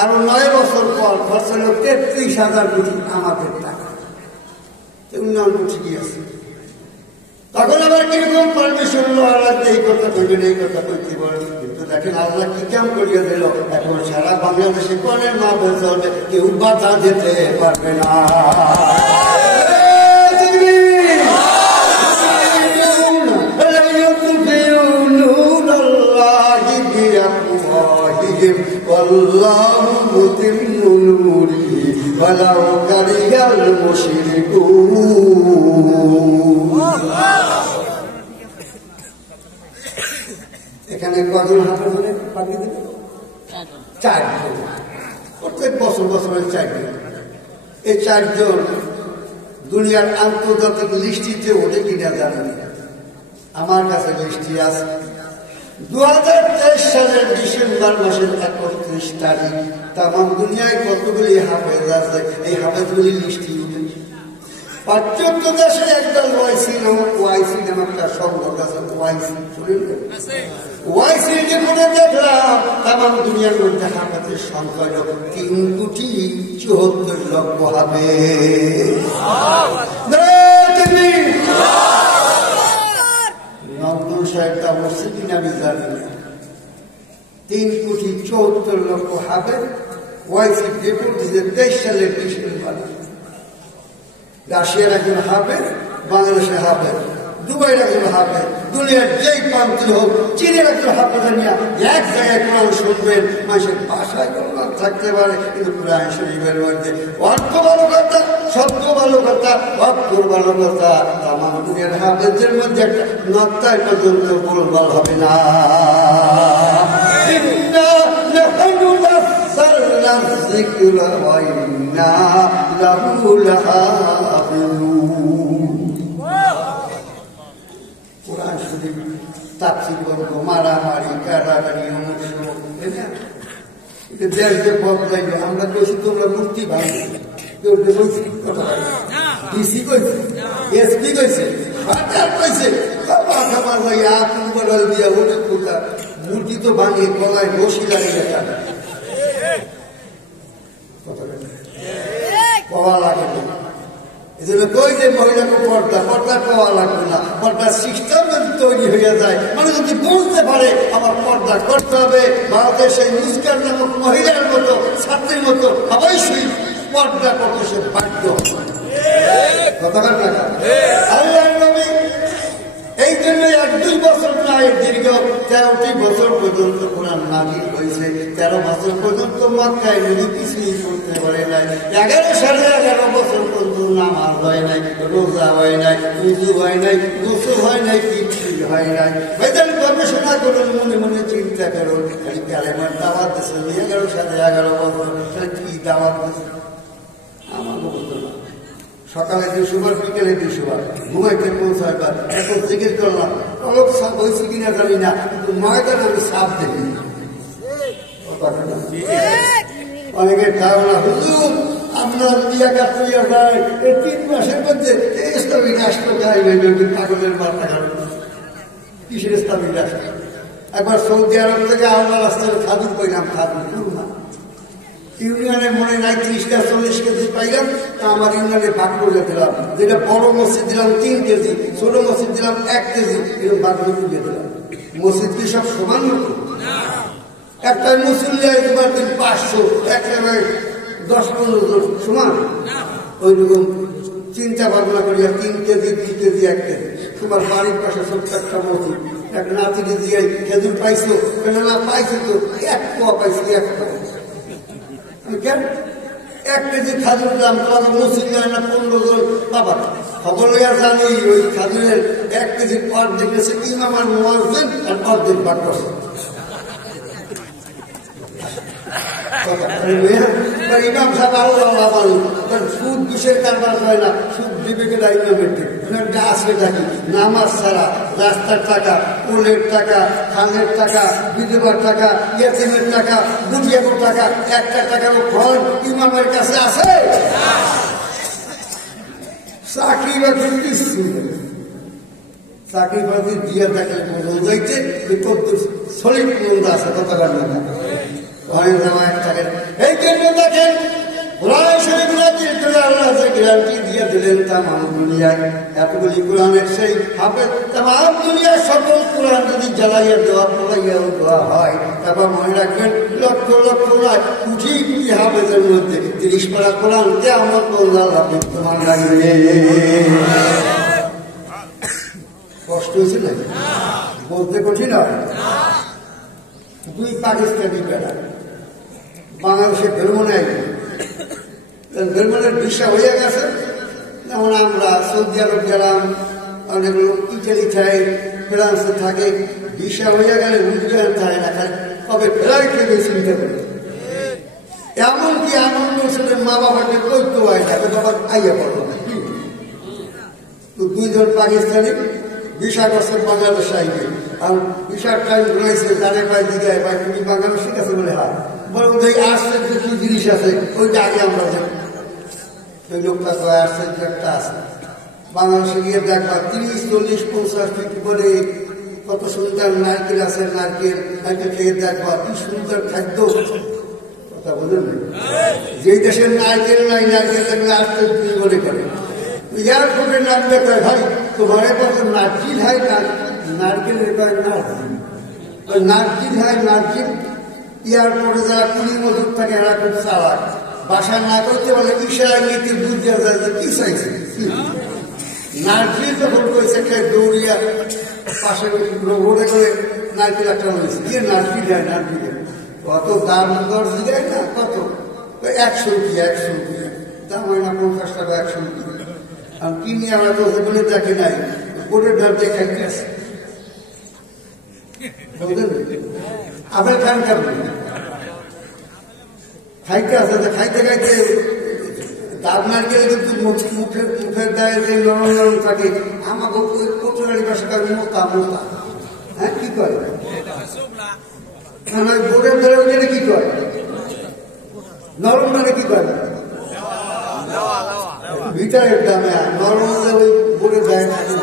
আরো 9 বছর পর খরচ হল 33,000 কোটি আমাদের টাকা। উন্নয়ন ঠিকই আছে। তখন আবার কিরকম পারমিশন লাগবে এই কথা কইবেন এই কথা কইতে পারেন, কিন্তু দেখেন আল্লাহ কি কাম করিয়া দিল। এখন সারা বাংলাদেশে কোনের মা বলতে হবে কেউ বাধা যেতে পারবে না। والله متم نوره ولو كره المشركون। এখানে কজন হাতে ধরে পাঠিয়ে দেবে? 4 জন। প্রত্যেক বছর বছরের 4 জন। এই 4 জন দুনিয়ার আন্তর্জাতিক লিস্টিতে ওঠে কিনা জানেন? আমার কাছে লিস্টি আছে। 2023 সালের ডিসেম্বর মাসের 31 তারিখ তাম দুনিয়ায় কতগুলি হাফেজ আছে, এই হাফেজগুলি লিস্টি উঠেছে। 75 দেশে একদল ওয়াইসি নামক একটা সংগঠন আছে। ওয়াইসি রিপোর্টে দেখলাম তাম দুনিয়ার মধ্যে হাফেজের সংখ্যা 3,74,00,000 হাফেজ। সাহেবটা বলছে কিনা আমি জানি না। 3,74,00,000 হাফেজ ওয়াইসি রিপোর্ট দিয়েছে 23 সালের ডিসেম্বর। রাশিয়ার একজন হাফেজ, বাংলাদেশের হাফেজ, দুবাইয়ের একজন হাফেজ, দুনিয়ার যেই প্রান্তে হোক, চীনের একজন হাফেজ নিয়ে এক জায়গায় কোরআন শুনবেন। মানুষের ভাষায় কোরআন থাকতে পারে, কিন্তু কোরআন শরীফের মধ্যে অর্থ ভালো কথা, শব্দ ভালো কথা, অক্ষর ভালো কথা আমার দুনিয়ার হাফেজের মধ্যে একটা নত্তায় পর্যন্ত বলবার হবে না। কোরআন শরীফ তাফসীর করবো, মারামারি কারাগারি দেশ যে বদলাইল। আমরা বলছি তোমরা মূর্তি ভাঙবে, কেউ বলছি কথা ডিসি কইছে, এসপি কইছে, সরকার কইছে, দিয়া ওদের কোথা মূর্তি তো ভাঙে গলায় বসি লাগিয়ে পাওয়া লাগে না। এই জন্য কই যে মহিলাকে পর্দা পাওয়া লাগবে না। পর্দার সিস্টেম যদি তৈরি হয়ে যায়, মানে যদি বলতে পারে আমার পর্দা করতে হবে, ভারতের সেই মুস্কান নামক মহিলার মতো ছাত্রীর মতো অবশ্যই পর্দা করতে সে বাধ্য। আল্লাহ নবী এই জন্য 1-2 বছর নয়, দীর্ঘ 13টি বছর পর্যন্ত কোরআন নাযিল হয়েছে। 13 বছর পর্যন্ত মক্কায় নবী কিছুই করতে পারে নাই। 11 বছর পর্যন্ত নামাজ হয় নাই, রোজা হয় নাই, উজু হয় নাই, গোসল হয় নাই, কিছুই হয় নাই। ভাইজান গবেষণা করুন, মনে মনে চিন্তা করুন, খালি কালেমার দাওয়াত দিচ্ছে 11 সাড়ে 11 বছর, কি দাওয়াত দিচ্ছে আমার বলতো না। সকালে 200 বার, বিকেলে 200 বার, ঘুমাইতে 50 বার, এখন জিজ্ঞেস করলাম অলপ সাপ হয়েছে কিনা জানি না, কিন্তু ময়দান আমি সাপ দেখি। অনেকের ধারণা হুজুর আপনার দিয়া কাটলিয়া যায় এই 3 মাসের মধ্যে ইসলামী রাষ্ট্র গাইবে পাগলের মাথা কারণ কিসের ইসলামী রাষ্ট্র? একবার সৌদি আরব থেকে আমরা রাস্তায় খাদুর পাইলাম, খাদুর না ইউনিয়নে মনে নাই 30-40 কেজি পাইলাম, তা আমার ইউনিয়নে ভাগ করে দিলাম। যেটা বড় মসজিদ দিলাম 3 কেজি, ছোট মসজিদ দিলাম 1 কেজি, এরকম ভাগ করে দিয়ে দিলাম। মসজিদ কি সব সমান হতো? একটা মুসল্লি তোমার দিন 500, এক জায়গায় 10-15 জন সমান। ওইরকম চিন্তা ভাবনা করিয়া 3 কেজি, 2 কেজি, 1 কেজি। তোমার বাড়ির পাশে ছোট্ট একটা মসজিদ, একটা নাতিকে দিয়ে খেজুর পাইছো না? পাইছো তো 1 পোয়া পাইছি, 1 পোয়া। কেন 1 কেজি খাজুর দাম তোমার মসজিদ হয় না 15 জন বাবা? খবর লইয়া জানি ওই খাজুরের 1 কেজি পর দেখেছে ইমাম আর মুয়াজ্জিন আর অর্ধেক ভাগ করছে। ইমাম সাহেব আল্লাহ মানুষ, সুদ বিষের কারবার হয় না, সুদ বিবেকে দেয় ইমামের দিকে আসবে থাকি। নামাজ ছাড়া রাস্তার টাকা, পোলের টাকা, খানের টাকা, বিধবার টাকা, ইয়াতিমের টাকা, বুঝিয়ানোর টাকা, একটা টাকারও ফল ইমামের কাছে আছে? চাকরি বাকরি কিছু চাকরি বাকরি দিয়ে থাকলে বোঝাইতে কত সলিড মন্দ আছে, কত গান এই জন্য দেখেন আল্লাহ যে গ্যারান্টি দিয়ে দিলেন তামাম দুনিয়ায়, এতগুলি কোরআনের সেই হাফেজ তামাম দুনিয়ার সকল কোরআন যদি জ্বালাইয়া দেওয়া পড়াইয়াও দেওয়া হয়, তারপর মনে রাখবেন লক্ষ লক্ষ নয় কোটি কোটি হাফেজের মধ্যে 30 পারা কোরআন কেমন বললাম হাফেজ তোমার লাগবে। কষ্ট হয়েছে না? বলতে কঠিন হয়। 2 পাকিস্তানি বেড়া বাংলাদেশে ভ্রমণে ভ্রমণের ভিসা হয়ে গেছে। যেমন আমরা সৌদি আরব গেলাম, অনেকগুলো ইটালি থাকে, ফ্রান্সে থাকে, ভিসা হয়ে গেলে বুঝবেন থাকে না, কবে ফ্লাইট থেকে চিন্তা করে। এমনকি আনন্দ সাথে মা বাবাকে করতে হয় না, বাবা আইয়া পড়লো না। তো 2 জন পাকিস্তানি ভিসা করছে বাংলাদেশ আইবে, আর ভিসার টাইম রয়েছে জানে ভাই দিকে ভাই তুমি বাংলাদেশ ঠিক আছে বলে হ্যাঁ বরং ওই আশ্চর্য কি জিনিস আছে ওইটা আগে আমরা দেখি। ওই লোকটা তো আশ্চর্য একটা আছে, বাংলাদেশে গিয়ে দেখবা 30-40-50 ফিট করে কত সুন্দর নারকেল আছে, নারকেল খেয়ে দেখবা কি সুন্দর খাদ্য। কথা বলুন, যেই দেশের নারকেল নাই, নারকেল দেখলে আশ্চর্য মনে করে। এয়ারপোর্টের নাম দেখায় ভাই তোমার কত নারকেল হয়, নারকেলের কয় নারকেল, নারকেল হয় নারকেল। এয়ারপোর্টে যারা কুলি মজুর থাকে এরা খুব চালাক, বাসা না করতে বলে ইশারা নিতে বুঝতে যায় যে কি চাইছে। নারকেল যখন করেছে দৌড়িয়া পাশে রোডে করে নারকেল একটা হয়েছে, গিয়ে নারকেল হয় নারকেল কত দাম দর জিগায় না, কত 100 রুপিয়া দাম হয় না, 50 টাকা 100 রুপিয়া। আর কিনে আমরা তো সেগুলো দেখি নাই, বোর্ডের দাঁড়িয়ে খাইতে আসে আবার খান খাবেন খাইতে আসে, খাইতে খাইতে দাব নারকেলে কিন্তু মুখের দায়ে যে নরম নরম থাকে, আমাকে কচুরারি ভাষাটা মোটা মোটা। হ্যাঁ কি করে বোর্ডের ধরে ওইখানে কি করে নরম মানে কি করে ভিতরের দামে, আর নরম ওই বোর্ডের গায়ে থাকে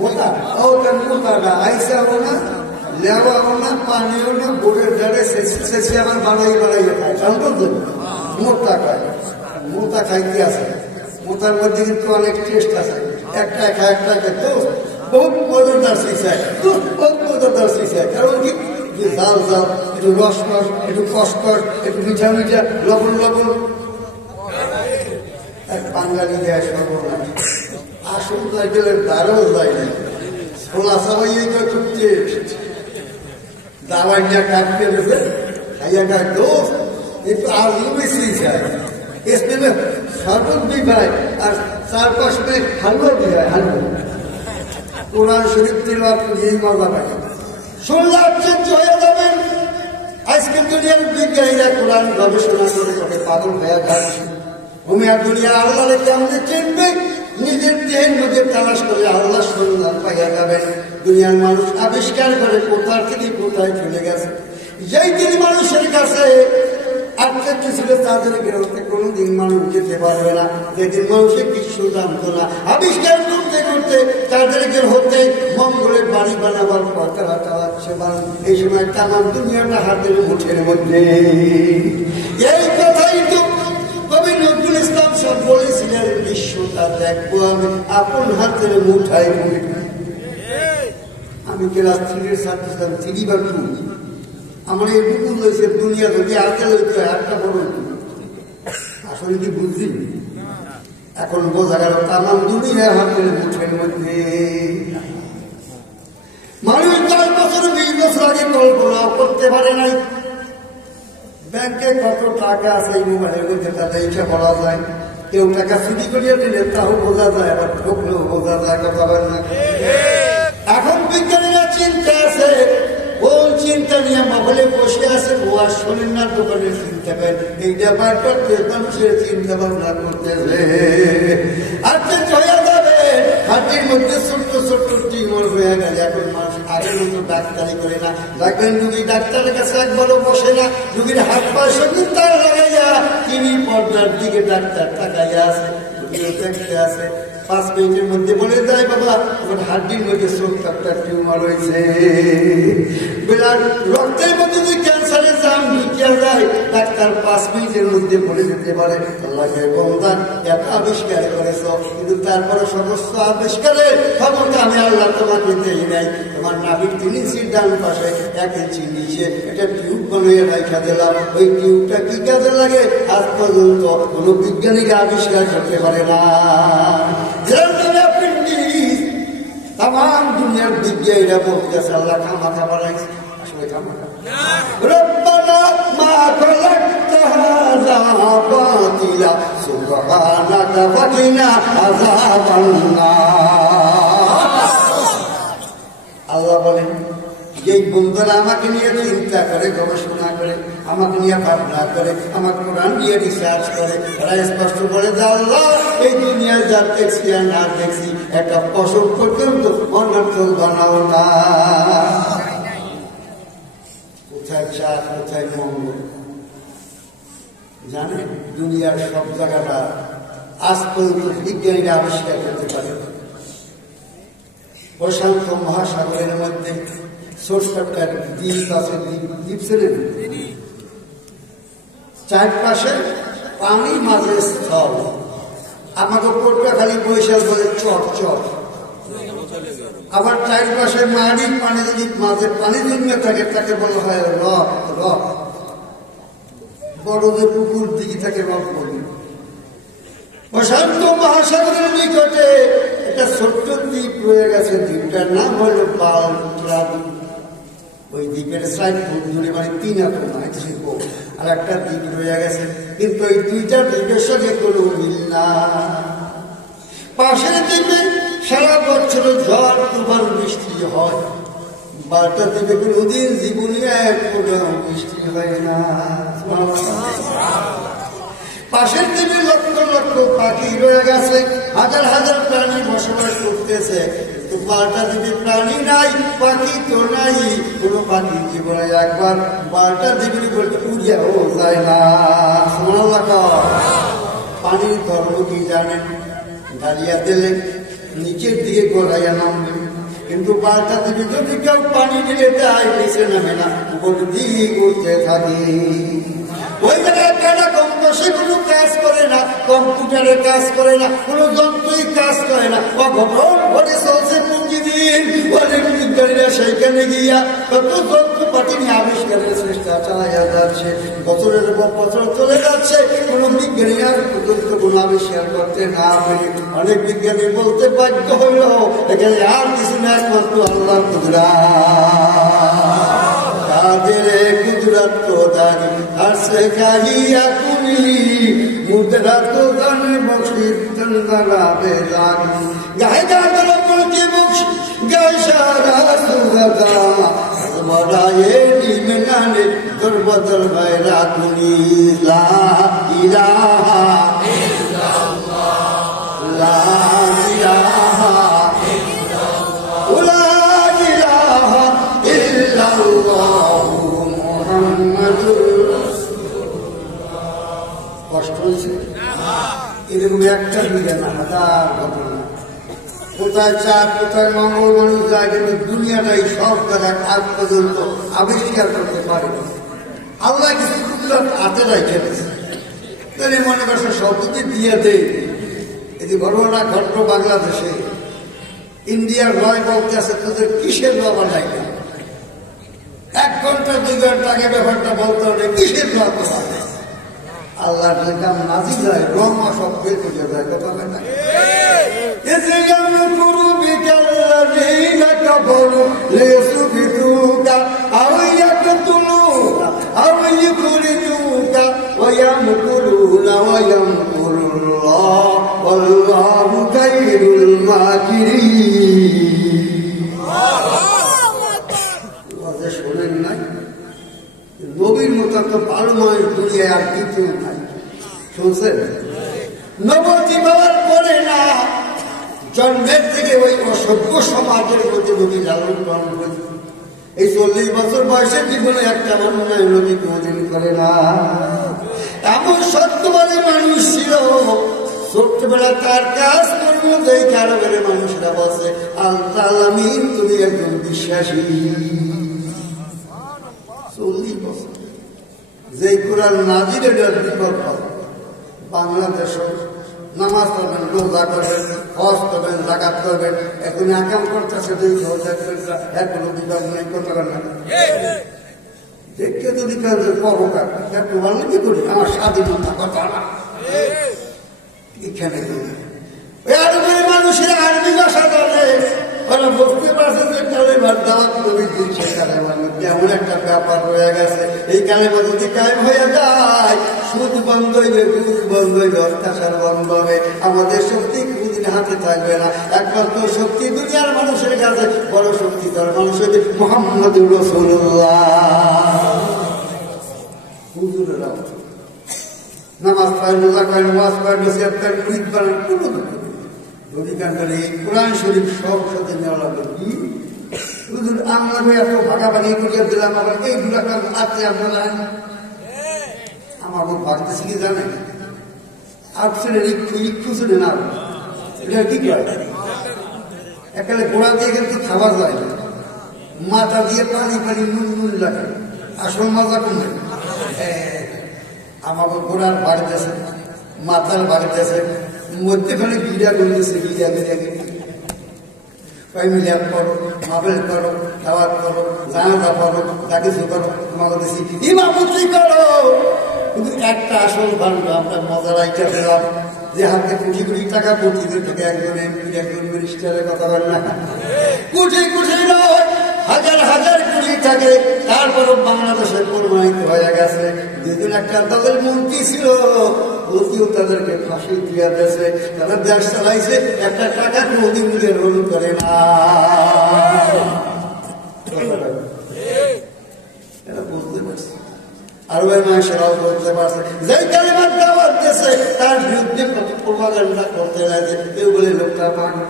মোটা। ও মোটাটা আইসাও না, লেওয়াও না, পানিও না, বোর্ডের ধারে শেষে আবার বাড়াইয়ে খায়, জানতো তো মোটা খায়। মোটা খাইতে আছে, মোটার মধ্যে কিন্তু অনেক টেস্ট আছে, একটা খায় একটা খায় তো বহুত মজাদার শিখায়, বহুত মজাদার শিখায়। কারণ কি জাল জাল, একটু রস রস, একটু কসকস, একটু মিঠা মিঠা, লবণ লবণ। এক বাঙালি দেয় সর্বনাশ, আসল নারকেলের দ্বারও যায় না, ছোলা সবাই খুব টেস্ট। দাওয়াই নিয়ে কাটতে গেছে, খাইয়া খায় দোষ একটু আলু বেশি যায়, इसमें शरबत भी खाए और 4-5 में हलवा भी है। हलवा कुरान शरीफ तिलावत यही मजा पाए শুনলে আশ্চর্য হয়ে যাবেন। আজকে দুনিয়ার বিজ্ঞানীরা কোরআন গবেষণা করে করে পাগল হয়ে যাচ্ছে। ঘুমিয়া দুনিয়া আল্লাহরে কেমনে চিনবে? নিজের দেহের মধ্যে তালাশ করে আল্লাহ সন্ধান পাইয়া যাবেন। দুনিয়ার মানুষ আবিষ্কার করে কোথার থেকে কোথায় চলে গেছে। যেই দিন মানুষের কাছে আত্মীয় ছিল তাদের গৃহতে কোনোদিন মানুষ যেতে পারবে না, যেদিন মানুষের কিছু জানতো না। আবিষ্কার করতে করতে তাদের গৃহতে মঙ্গলের বাড়ি বানাবার কথা চালাচ্ছে মানুষ। এই সময় তামাম দুনিয়াটা হাতের মুঠের মধ্যে। এই কথাই তো কবি নজরুল ইসলাম সব বলেছিলেন, বিশ্বটা দেখবো আমি আপন হাতের মুঠায় মুঠে। আমি ক্লাস 3 এর ছাত্র ছিলাম, 3 বা 2। আমার এইটুকু হয়েছে দুনিয়া যদি আজকে হইতে একটা বড় আসলে কি বুঝছি। এখন বোঝা গেল তামাম দুনিয়া হাতের মুঠের মধ্যে। মানুষ 10 বছর 20 বছর আগে কল্পনা করতে পারে নাই ব্যাংকে কত টাকা আছে এই মোবাইলের মধ্যে, তা দেখে বলা যায়। কেউ টাকা চুরি করিয়া দিলে তাও বোঝা যায়, আবার ঠকলেও বোঝা যায়, কথা বলেন না। এখন বিজ্ঞানীরা চিন্তা আছে, কোন চিন্তা নিয়ে মাহলে বসে আছে, ও আর শোনেন না দোকানের চিন্তা করেন। এইটা বার করতে মানুষের চিন্তা ভাবনা করতেছে। আচ্ছা হয়ে যাবে হাতের মধ্যে ছোট্ট ছোট্ট টিউমার হয়ে গেলে এখন মানুষ আগের মতো ডাক্তারি করে না। দেখবেন রুগী ডাক্তারের কাছে একবারও বসে না, রুগীর হাত পায়ে সঙ্গে তার লাগাইয়া তিনি পর্দার দিকে ডাক্তার তাকাইয়া আছে, দেখতে আছে। 5 মিনিটের মধ্যে বলে যায়, বাবা তোমার হাড্ডির মধ্যে ছোট্ট একটা টিউমার হয়েছে। বিরাট রক্তের মধ্যে যদি ক্যান্সারের জাম ঢুকিয়া যায়, ডাক্তার 5 মিনিটের মধ্যে বলে যেতে পারে আল্লাহকে বন্দা এত আবিষ্কার করেছ, কিন্তু তারপরে সমস্ত আবিষ্কারের ক্ষমতা আমি আল্লাহ তোমাকে দেই নাই। তোমার নাভির 3 ইঞ্চির ডান পাশে 1 ইঞ্চি নিচে একটা টিউব বানিয়ে রাখা দিলাম। ওই টিউবটা কি কাজে লাগে আজ পর্যন্ত কোনো বিজ্ঞানীকে আবিষ্কার করতে পারে না। তাম দুনিয়ার বিজ্ঞানীরা বলতেছে আল্লাহ খামাখা বানাইছে, আসলে খামাখা। রব্বানা মা খালাকতা হাযা বাতিলা সুবহানাকা ফাকিনা আযাবান নার। আল্লাহ বলেন, যেই বন্ধুরা আমাকে নিয়ে চিন্তা করে, গবেষণা করে, আমাকে নিয়ে ভাবনা করে, আমার কোরআন নিয়ে রিসার্চ করে, তারা স্পষ্ট করে যে আল্লাহ এই দুনিয়ায় যা দেখছি আর না দেখছি একটা ফসল পর্যন্ত অনর্থক বানাও না। কোথায় চাঁদ, কোথায় মঙ্গল জানে? দুনিয়ার সব জায়গাটা আজ পর্যন্ত বিজ্ঞানীরা আবিষ্কার করতে পারে। প্রশান্ত মহাসাগরের মধ্যে ছোট্ট একটা দ্বীপ আছে, দ্বীপ ছিলেন, চারপাশে পানি, মাঝে স্থল। আমাকে পটুয়াখালী বৈশাখ বলে চট চট। আবার চারপাশে মাটি, পানি যদি মাঝে পানি জমে থাকে তাকে বলা হয় রক। রক বড় যে পুকুর দিকে থাকে রক বলি। প্রশান্ত মহাসাগরের নিকটে একটা ছোট্ট দ্বীপ রয়ে গেছে, দ্বীপটার নাম হলো বালুচরা দ্বীপ। ওই দ্বীপের 4 ফুট দূরে, মানে 3 একর নয়, আর একটা দ্বীপ রয়ে গেছে, কিন্তু ওই 2টা দ্বীপের সঙ্গে কোনো মিল না। পাশের দ্বীপে সারা বছর ঝড় তুফান বৃষ্টি হয়, 12টা দ্বীপে কোনোদিন জীবনে 1 ফোঁটা বৃষ্টি হয় না। পাশের দ্বীপে লক্ষ লক্ষ পাখি রয়ে গেছে, হাজার হাজার প্রাণী বসবাস করতেছে, কিন্তু 12টা দ্বীপে প্রাণী নাই, পাখি তো নাই। কোনো পাখি জীবনে একবার 12টা দ্বীপের বলতে উড়িয়াও যায় না। পানির ধর্ম কি জানেন? ঢালিয়া দিলে নিচের দিকে গড়াইয়া নামবে, কিন্তু 12টা দ্বীপে যদি কেউ পানি দিলে যায় নিচে নামে না, উপর দিকে উঠতে থাকে। ওই জায়গায় একটা কম্পাসে কোনো কাজ করে না, কম্পিউটারের কাজ করে না, কোনো যন্ত্রই কাজ করে না, অঘটন ঘটে চলছে প্রতিদিন। অনেক বিজ্ঞানীরা সেইখানে গিয়া কত যন্ত্রপাতি নিয়ে আবিষ্কারের চেষ্টা চালাইয়া যাচ্ছে, বছরের পর বছর চলে যাচ্ছে, কোনো বিজ্ঞানী আর পর্যন্ত কোনো আবিষ্কার করতে না পারে। অনেক বিজ্ঞানী বলতে বাধ্য হইল এখানে আর কিছু না, একমাত্র আল্লাহর কুদরত। কাদেরে কুদরত তো দানি আর সে কাহিয়া কুনি মুদ্রা তো দানি বখশির চন্দনা বেদানি গায়ে গাদর বলকে বখশ গায়ে সারা সুগদা মরায়ে নিমনানে দরবদর বাইরা কুনি লা ইলাহা ইল্লাল্লাহ লা ইলাহা কষ্ট হয়েছে এরকম একটা দিকে না হাজার ঘটনা কোথায় চাঁদ কোথায় মঙ্গল মানুষ যায় কিন্তু দুনিয়াটাই সব জায়গায় আজ পর্যন্ত আবিষ্কার করতে পারে আল্লাহ কিছু কুদরত হাতে রেখেছে তাহলে মনে করছে সব যদি দিয়ে দেয় এই ঘটনা ঘটল বাংলাদেশে ইন্ডিয়ার রয় বলতে আছে তোদের কিসের বাবা নাই 1 ঘন্টা 2 ঘন্টা আগে ব্যাপারটা বলতে হবে কিসের বাবা আল্লাহ কাম নাজি যায় ব্রহ্মা সব বের করে যায় কথা না শোনেন নাই নবীর মতো তো পালময় দুনিয়ায় আর কিছু নাই শুনছেন নবতী বাবার পরে না জন্মের থেকে ওই অসভ্য সমাজের মধ্যে নবী লালন পালন করেছে এই 40 বছর বয়সে জীবনে একটা মানুষ নাই নবী কোনদিন করে না এমন সত্যবাদী মানুষ ছিল ছোট্টবেলা তার কাজ করবো এই কারণে মানুষরা বলছে আল্লাহ তুমি একজন বিশ্বাসী 40 বছর যে কোরআন নাজির এটার বিকল্প বাংলাদেশ নামাজ পড়বেন রোজা করবেন হজ করবেন জাকাত করবেন এখন আকাম করতেছে এখনো বিভাগ নেই কথা না দেখতে যদি কাজের পরকার একটু ভালো কি করি আমার স্বাধীনতা কথা না এখানে মানুষের আরবি ভাষা জানে ওরা বুঝতে পারছে যে কালেমার দাওয়াত নবী দিচ্ছে কালেমার মধ্যে এমন একটা ব্যাপার হয়ে গেছে এই কালেমা যদি কায়েম হয়ে যায় সুদ বন্ধ হইবে ঘুষ বন্ধ হইবে অত্যাচার বন্ধ হবে আমাদের শক্তি কোনদিন হাতে থাকবে না একমাত্র শক্তি দুনিয়ার মানুষের কাছে বড় শক্তি তার মানুষ হইবে মুহাম্মদুর রাসূলুল্লাহ হুজুরেরা নামাজ পড়েন রোজা করেন ওয়াজ করেন নসিহত করেন মুরিদ করেন কোনো দুঃখ অধিকার এই কোরআন শরীফ সব সাথে নেওয়া লাগবে কি আমরা এত ভাগাভাগি করিয়া দিলাম আবার এইগুলা কাজ আছে আপনারা আমার ভাগতেছি কি জানেন আপনার একটু শুনে না এটা কি করে একালে গোড়া দিয়ে কিন্তু খাবার যায় না মাথা দিয়ে পানি পানি নুন নুন লাগে আসল মজা কোন আমার গোড়ার বাড়িতেছে মাথার বাড়িতেছে মধ্যেখানে গিরা করতেছে গিরা মিলিয়াত করো মাবেল করো খাওয়াত করো জানাজা করো ডাকিসু করো তোমাকে দিছি ইমামতি করো কিন্তু একটা আসল ভালো আপনার মজা রাইটা পেলাম যে হাতে কোটি কোটি টাকা প্রতিদিন থেকে একজন এমপি একজন মিনিস্টারের কথা বলেন না কোটি কোটি নয় হাজার হাজার কোটি থাকে তারপরও বাংলাদেশের প্রমাণিত হয়ে গেছে যেদিন একটা দলের মন্ত্রী ছিল ওকেও তাদেরকে ফাঁসি দিয়া দিয়েছে তারা দেশ চালাইছে একটা টাকা কোনদিন নিজের রোল করে না এরা বুঝতে পারছে আর ওই মানুষেরাও বলতে পারছে যেই কালেমার দাওয়াত দিয়েছে তার বিরুদ্ধে প্রপাগান্ডা করতে লাগে কেউ বলে লোকটা পাগল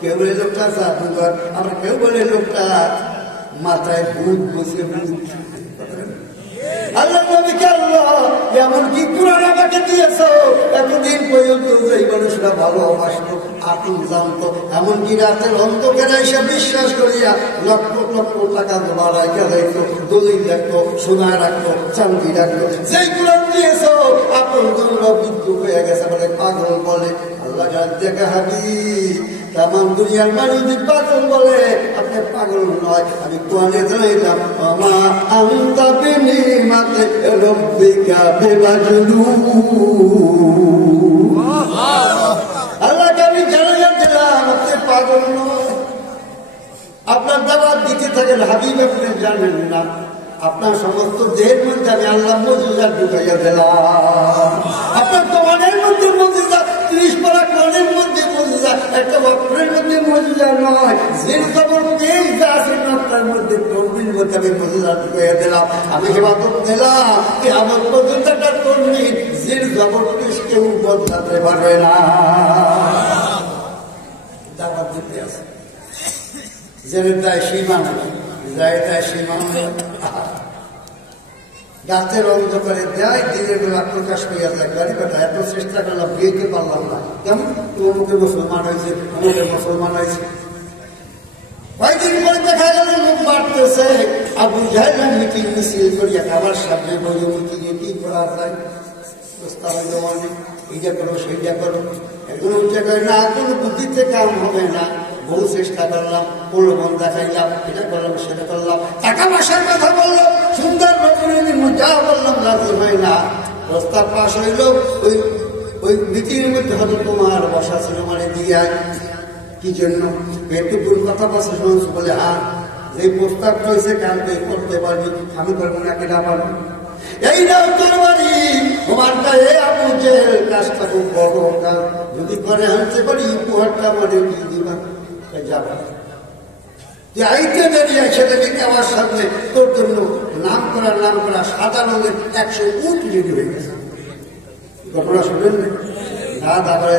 কেউ বলে লোকটা জাদুঘর আবার কেউ বলে লোকটা মাথায় ভূত বসে ভূত আল্লাহ নবীকে আল্লাহ এমনকি কোরআন আমাকে দিয়েছ এতদিন পর্যন্ত এই মানুষরা ভালোবাসত আপন জানতো এমনকি রাতের অন্ধকারে এসে বিশ্বাস করিয়া লক্ষ লক্ষ টাকা জমা রাখা যাইতো দলিল রাখতো সোনা রাখতো চান্দি রাখতো যেই কোরআন দিয়েছ আপন জন্য বিদ্যুৎ হয়ে গেছে বলে পাগল বলে আল্লাহ দেখা হাবি তামাম দুনিয়ার মানুষ পাগল বলে আপনি পাগল নয় আমি কোরআনে জানাইলাম আমা আনতা বিনিমাতে রব্বিকা বিমাজনুন আল্লাহকে আমি জানাইয়া দিলাম আপনি পাগল নয় আপনার দাওয়াত দিতে থাকেন হাবিব আপনি জানেন না আপনার সমস্ত দেহের মধ্যে আমি আল্লাহ মজুজা ঢুকাইয়া দিলাম। আপনার কমানের মধ্যে মজুজা, 30 পারা কনের মধ্যে মজুজা, একটা অক্ষরের মধ্যে মজুজা নয়, জের জবর পেয়ে যা আছে আপনার মধ্যে তরবির মধ্যে আমি মজুজা ঢুকাইয়া দিলাম। আমি হেফাজত দিলাম কি আমার পর্যন্ত একটা তরবির জের জবর পেশ কেউ বদলাতে পারবে না। দাবার দিতে আছে জেনের দায় সীমান, যায় দায় সীমান। রাতের অন্ধকারে দেয়, দিনের বেলা প্রকাশ করিয়া যায়। গাড়ি কাটা এত চেষ্টা করলাম, বিয়েতে পারলাম না। কেমন অমুকে মুসলমান হয়েছে, অমুকে মুসলমান হয়েছে। কয়েকদিন পরে দেখা গেল লোক বাড়তেছে। আবু জাহেল মিটিং মিছিল করিয়া খাবার সামনে বলে মিটিংয়ে কি করা যায়, প্রস্তাব হইল অনেক, এইটা করো সেইটা করো। এখন ওই জায়গায় না কোনো বুদ্ধিতে কাম হবে না। বহু চেষ্টা করলাম, প্রলোভন দেখাইলাম, এটা করলাম সেটা করলাম, টাকা পয়সার কথা বললাম, সুন্দর যা বললাম রাজি হয় না। প্রস্তাব পাশ হইল। ওই মিটিংয়ের মধ্যে হয়তো তোমার বসা ছিল, মানে দিয়ে কি জন্য পেটুকুর কথা বসে শুনছো বলে, হ্যাঁ যে প্রস্তাবটা হয়েছে কাল করতে পারবি, আমি করবো না, কেটা পারবো। এই নাও তোর বাড়ি, তোমার গায়ে আবু জেহেল, কাজটা খুব বড় কাজ, যদি করে আনতে পারি উপহারটা মানে দিয়ে দিবা, যাবা। আইতে বেরিয়ে ছেলেকে আমার সামনে তোর জন্য নাম করা সাদা রঙের 100 উট রেডি হয়ে গেছে। ঘটনা শুনেন না? তারপরে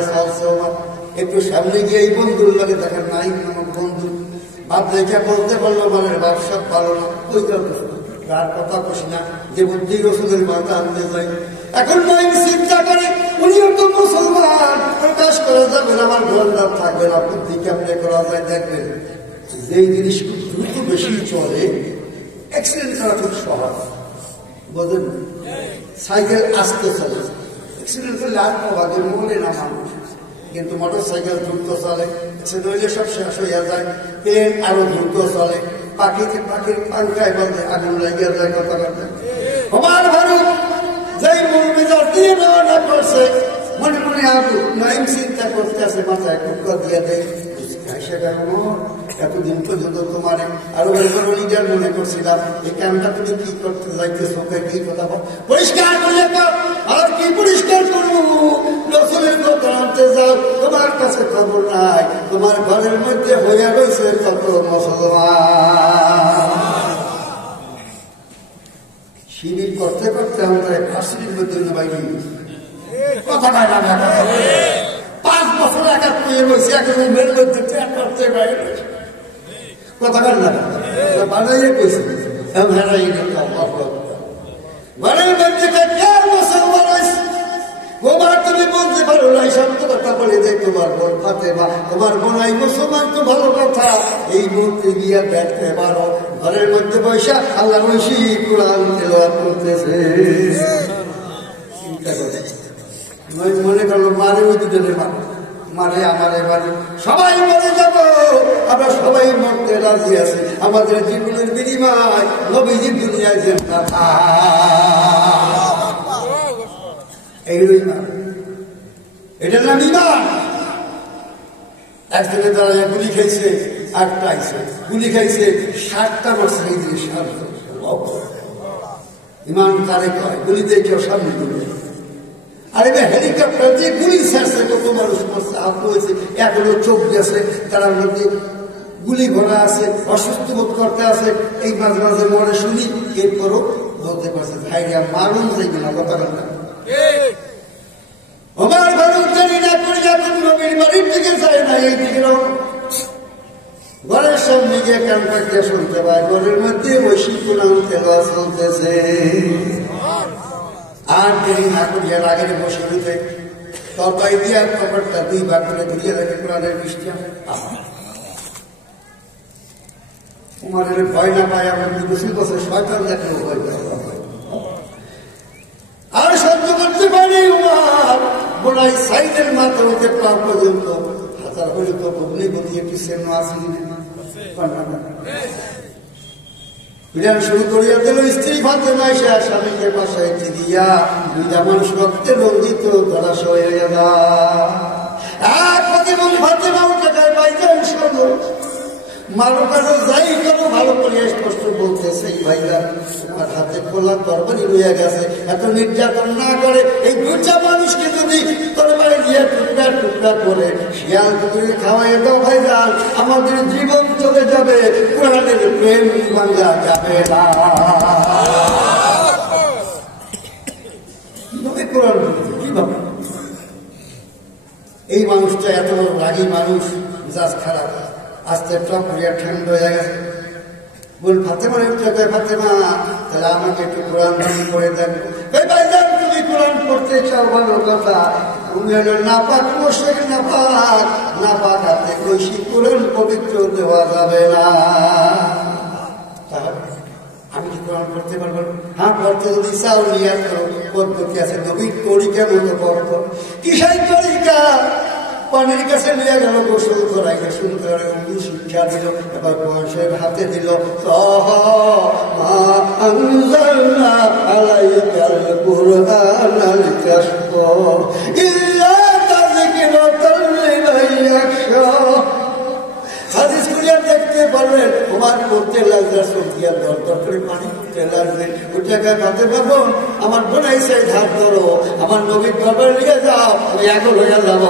একটু সামনে গিয়ে এই বন্ধুর লাগে দেখেন নাই আমার বন্ধু বাপ দেখে বলতে পারলো, মানে ব্যবসা ভালো না, ওই তার কথা বসি না, যে বুদ্ধি রসুলের মাথা আনতে যাই। এখন নয় চিন্তা করে উনিও তো মুসলমান, প্রকাশ করা যাবে না, আমার ঘর থাকবে না, বুদ্ধি কেমনে করা যায় দেখবেন। যেই জিনিস খুব দ্রুত বেশি চলে, অ্যাক্সিডেন্ট করা খুব সহজ, বোঝেন? সাইকেল আসতে চলে, অ্যাক্সিডেন্ট করলে আত্মভাগে মরে না মানুষ, কিন্তু মোটর সাইকেল দ্রুত চলে, অ্যাক্সিডেন্ট হইলে সব শেষ হইয়া যায়। ট্রেন আরো দ্রুত চলে, পাখির পাঙ্খায় বলতে আগুন লাগিয়া যায়। কথা কথা আমার ভারত যেই মেজাজ দিয়ে রওনা করছে, মনে মনে আবু নাইম চিন্তা করতে আছে, মাথায় টুকরা দিয়ে দেয়। এতদিন পর্যন্ত তোমার আরো লিডার মনে করছিলাম, এই কামটা তুমি কি করতে যাইতেছো, কি কথা পরিষ্কার করলে আর কি পরিষ্কার করবো? রসুলের কথা আনতে যাও, তোমার কাছে খবর নাই, তোমার ঘরের মধ্যে হইয়া রয়েছে কত মুসলমান। শিবির করতে করতে আমরা ফাঁসির মধ্যে বাইরে কথা নাই না, 5 বছর আঘাত পেয়ে রয়েছে, এখন মেয়ের মধ্যে করতে বাইরে কথা কার না বানাইয়ে কইছে ঘরের মধ্যে মুসলমান হয়েছে। তোমার তুমি বলতে পারো না, সত্য কথা বলে যে তোমার বোন ফাতেমা, তোমার বোন এই মুসলমান, তো ভালো কথা, এই মুহূর্তে গিয়া দেখতে পারো ঘরের মধ্যে বৈশা আল্লাহ ঐশী কোরআন তেলাওয়াত করতেছে। চিন্তা করে মনে করলো মারে ওই দুজনে মারে আমারে মারে, সবাই মরে যাব, আমরা সবাই মরতে রাজি আছি, আমাদের জীবনের বিনিময় নবীজি দুনিয়ায় যে এইগুলোই এটার নাম ইমান। একজনের দ্বারা গুলি খাইছে, 8টা আইছে, গুলি খাইছে 60টা মারছে, এই জিনিস ইমান তারে কয়, গুলিতে কেউ সামনে গুলি। আর এবার হেলিকপ্টার দিয়ে গুলি ছাড়ছে, কত মানুষ করছে, আহত হয়েছে, এখনো চোখ গেছে, তার মধ্যে গুলি ঘোড়া আছে, অসুস্থ বোধ করতে আছে, এই মাঝে মাঝে মনে শুনি, এরপরও বলতে পারছে ভাইরা মারুন যাইবে না, কথা বল না। আমার ভারত জানি না করে যখন নবীর বাড়ির দিকে যায় না, এই দিকে ঘরের সামনে গিয়ে কানটা গিয়ে শুনতে পায়, ঘরের মধ্যে বসি কোরআন তেলাওয়াত চলতেছে। আর দেরি না করিয়া আগের বসে দিতে তরকারি দিয়া কপারটা 2 ভাগ করে ধরিয়ে রাখে কোরআনের বৃষ্টি। উমারের ভয় না পায়, আমার 2 বছর শয়তান দেখলেও ভয় পায়, আর সহ্য করতে পারি। উমার বোনাই সাইডের মাথা হইতে পা পর্যন্ত হাজার হইল তো ভগ্নি গতি একটু সেনো আসেনি বিরান শুরু করিয়া দিল। স্ত্রী ফাতেমা এসে স্বামীকে বাসায় দিয়া 2টা মানুষ রক্তে রঞ্জিত ধরাস হয়ে গেল। ফাতেমা ফাতেমা জায়গায় বাইজান শোনো, মারো কেন যাই কেন ভালো করে স্পষ্ট বলতেছে ভাইরা তোমার হাতে খোলা তরবারি রয়ে গেছে, এত নির্যাতন না করে এই দুইটা মানুষকে যদি তরবারি দিয়ে টুকরা টুকরা করে শিয়াল কুকুরে খাওয়াই দাও ভাইরা, আমাদের জীবন চলে যাবে, কোরআনের প্রেম বাংলা যাবে না। কিভাবে কোরআন বলছে, কিভাবে? এই মানুষটা এত বড় রাগী মানুষ, মেজাজ খারাপ, আস্তে টক হইয়া ঠান্ডা হয়ে গেছে। বল ফাতেমা ফাতেমা তাহলে আমাকে একটু কোরআন দান করে দেন। ভাইজান তুমি কোরআন পড়তে চাও ভালো কথা, তুমি হলো নাপাক মুশরিক, নাপাক হাতে কইছি কোরআন পবিত্র দেওয়া যাবে না। তাহলে আমি কি কোরআন পড়তে পারবো? হ্যাঁ, পড়তে যদি চাও নিয়াত করো, পদ্ধতি আছে, নবীর তরিকা মতো পড়তো। কিসের তরিকা? পানির কাছে নিয়ে গেল, গোসল করাইল, সুন্দর শিক্ষা দিল, এবার মানুষের হাতে দিল হাদিস করিয়া দেখতে পারবেন তোমার করতে লাগবে সবজিয়ার দরকার করে পানি করতে লাগবে, ওই জায়গায় ভাতে পাবো আমার বোনাই সেই ধার ধরো, আমার নবীর দরবার নিয়ে যাও, আমি এখন হয়ে যাবো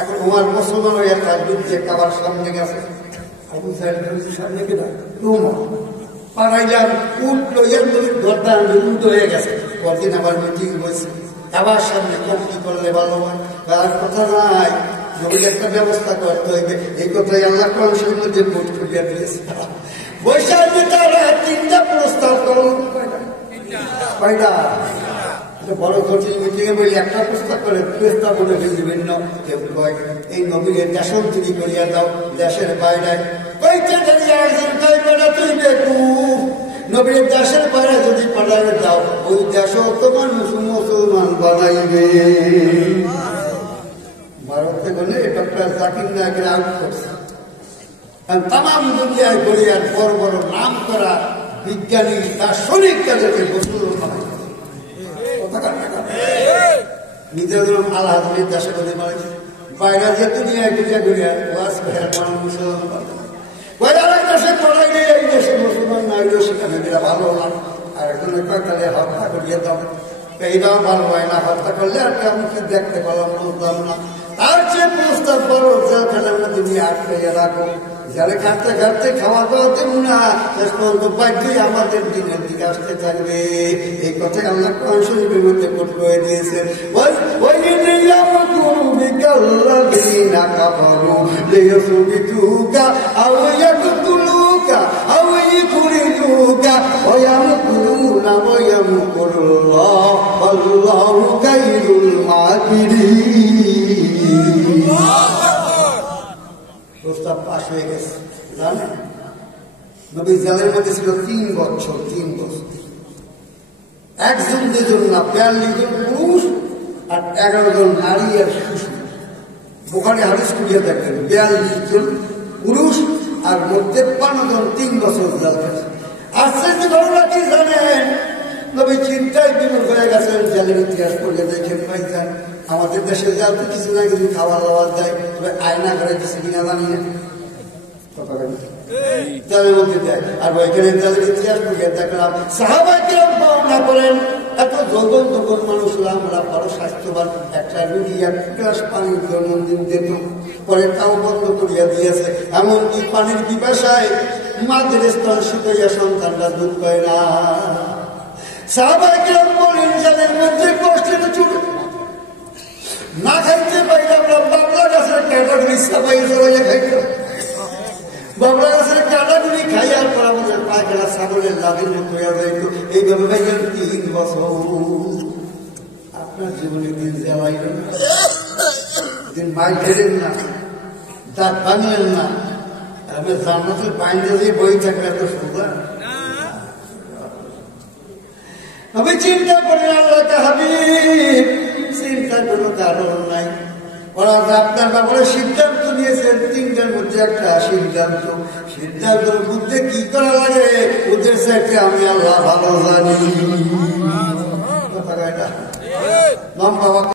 এখন তোমার মুসলমান হইয়া তার যে খাবার সামনে গেছে, আবু সাহেব সামনে কিনা তোমার পাড়াইলাম উঠ লইয়া নদীর ঘরটা উল্ট হয়ে গেছে। পরদিন আবার মিটিং হয়েছে, আবার সামনে কি করলে ভালো হয়, আর কথা নাই, নবীর একটা ব্যবস্থা করতে হইবে। এই কথাই আল্লাহ কোরআনের মধ্যে ভোট করিয়া দিয়েছে। বৈশাখে তারা 3টা প্রস্তাব করো, কয়টা বড় কঠিন মিটিংয়ে বলি একটা প্রস্তাব করে, প্রস্তাব করে বিভিন্ন কেউ কয় এই নবীর দেশান্তরি করিয়া দাও দেশের বাইরে, নবীর দেশের বাইরে যদি পাঠাবে দাও, ওই দেশও তোমার মুসলমান বানাইবে। ভারতে গেলে ডক্টর জাকির নায়কের আউট করছে, তাম দুনিয়ায় গড়িয়ার বড় বড় নাম করা বিজ্ঞানী দার্শনিক তাদেরকে মুসলমান বানাইবে। নিজের আল্লাহ দেশে করে মারাইছে, বাইরে যে দুনিয়ায় ঘুরিয়া ঘুরিয়া ওয়াজ করে মুসলমান দেশে পড়াইলে এই দেশে মুসলমান না হইলেও সেখানে যেটা ভালো না। আর এখন তাহলে হত্যা করিয়ে দাও, এইটাও ভালো হয় না, হত্যা করলে আর কেমন কি দেখতে পেলাম বুঝলাম না। তার চেয়ে প্রস্তাব করো জেলখানার মধ্যে নিয়ে আটকাইয়া রাখো, যারা খাটতে খাটতে খাওয়া দাওয়া দেব না, শেষ পর্যন্ত বাধ্যই আমাদের দিনের দিকে আসতে থাকবে। এই কথাই আল্লাহ কোরআন শরীফের মধ্যে কোট করে দিয়েছেন, প্রস্তাব পাশ হয়ে গেছে। জানেন নবী জেলের মধ্যে ছিল 3 বছর, 3 বছর, একজন দুজন না, 42 জন পুরুষ আর 11 জন নারী আর শিশু। বোখারি হাদিস করিয়া দেখেন 42 জন পুরুষ আর মধ্যে 53 জন 3 বছর জেল গেছে। আশ্চর্য ঘটনা কি জানেন, নবী চিন্তায় বিমূঢ় হয়ে গেছেন। জেলের ইতিহাস পড়লে দেখেন পাইছেন, আমাদের দেশের জাল তো কিছু না কিছু খাওয়া দাওয়া দেয়, তবে আয়না করে কিছু কিনা জানি না, জালের মধ্যে দেয়। আর ওইখানে জালের ইতিহাস পড়িয়ে দেখলাম সাহাবায়ে কিরাম বর্ণনা করেন, এত যৌবন তখন মানুষ আমরা বড় স্বাস্থ্যবান, একটা রুগী 1 গ্লাস পানির দৈনন্দিন দিত, পরে তাও বন্ধ করিয়া দিয়েছে। এমনকি পানির পিপাসায় মাদের স্তন শুকাইয়া সন্তানরা দুধ পায় না। সাহাবায়ে কিরাম বলেন জালের মধ্যে কষ্টের ছুটে না খাইতে পাইলে আমরা বাবলা গাছের ক্যাটাগরি সবাই সবাই খাইতাম, বাবলা গাছের ক্যাটাগরি খাইয়ার পর আমাদের পায়খানা ছাগলের লাভের মতো হয়ে যাইত। এইভাবে ভাইলেন 3 বছর। আপনার জীবনে দিন জ্বালাইল না, দিন মাই ফেলেন না, দাঁত ভাঙলেন না, আমি জান্নাতের বাইরে দিয়ে বই থাকবে এত সুন্দর। আমি চিন্তা করি আল্লাহকে হাবিব, চিন্তার কোনো কারণ নাই। ওরা আপনার ব্যাপারে সিদ্ধান্ত নিয়েছেন, 3টার মধ্যে একটা সিদ্ধান্ত। সিদ্ধান্তের মধ্যে কি করা লাগে ওদের সাথে আমি আল্লাহ ভালো জানি। কথা কয় না? লম্বা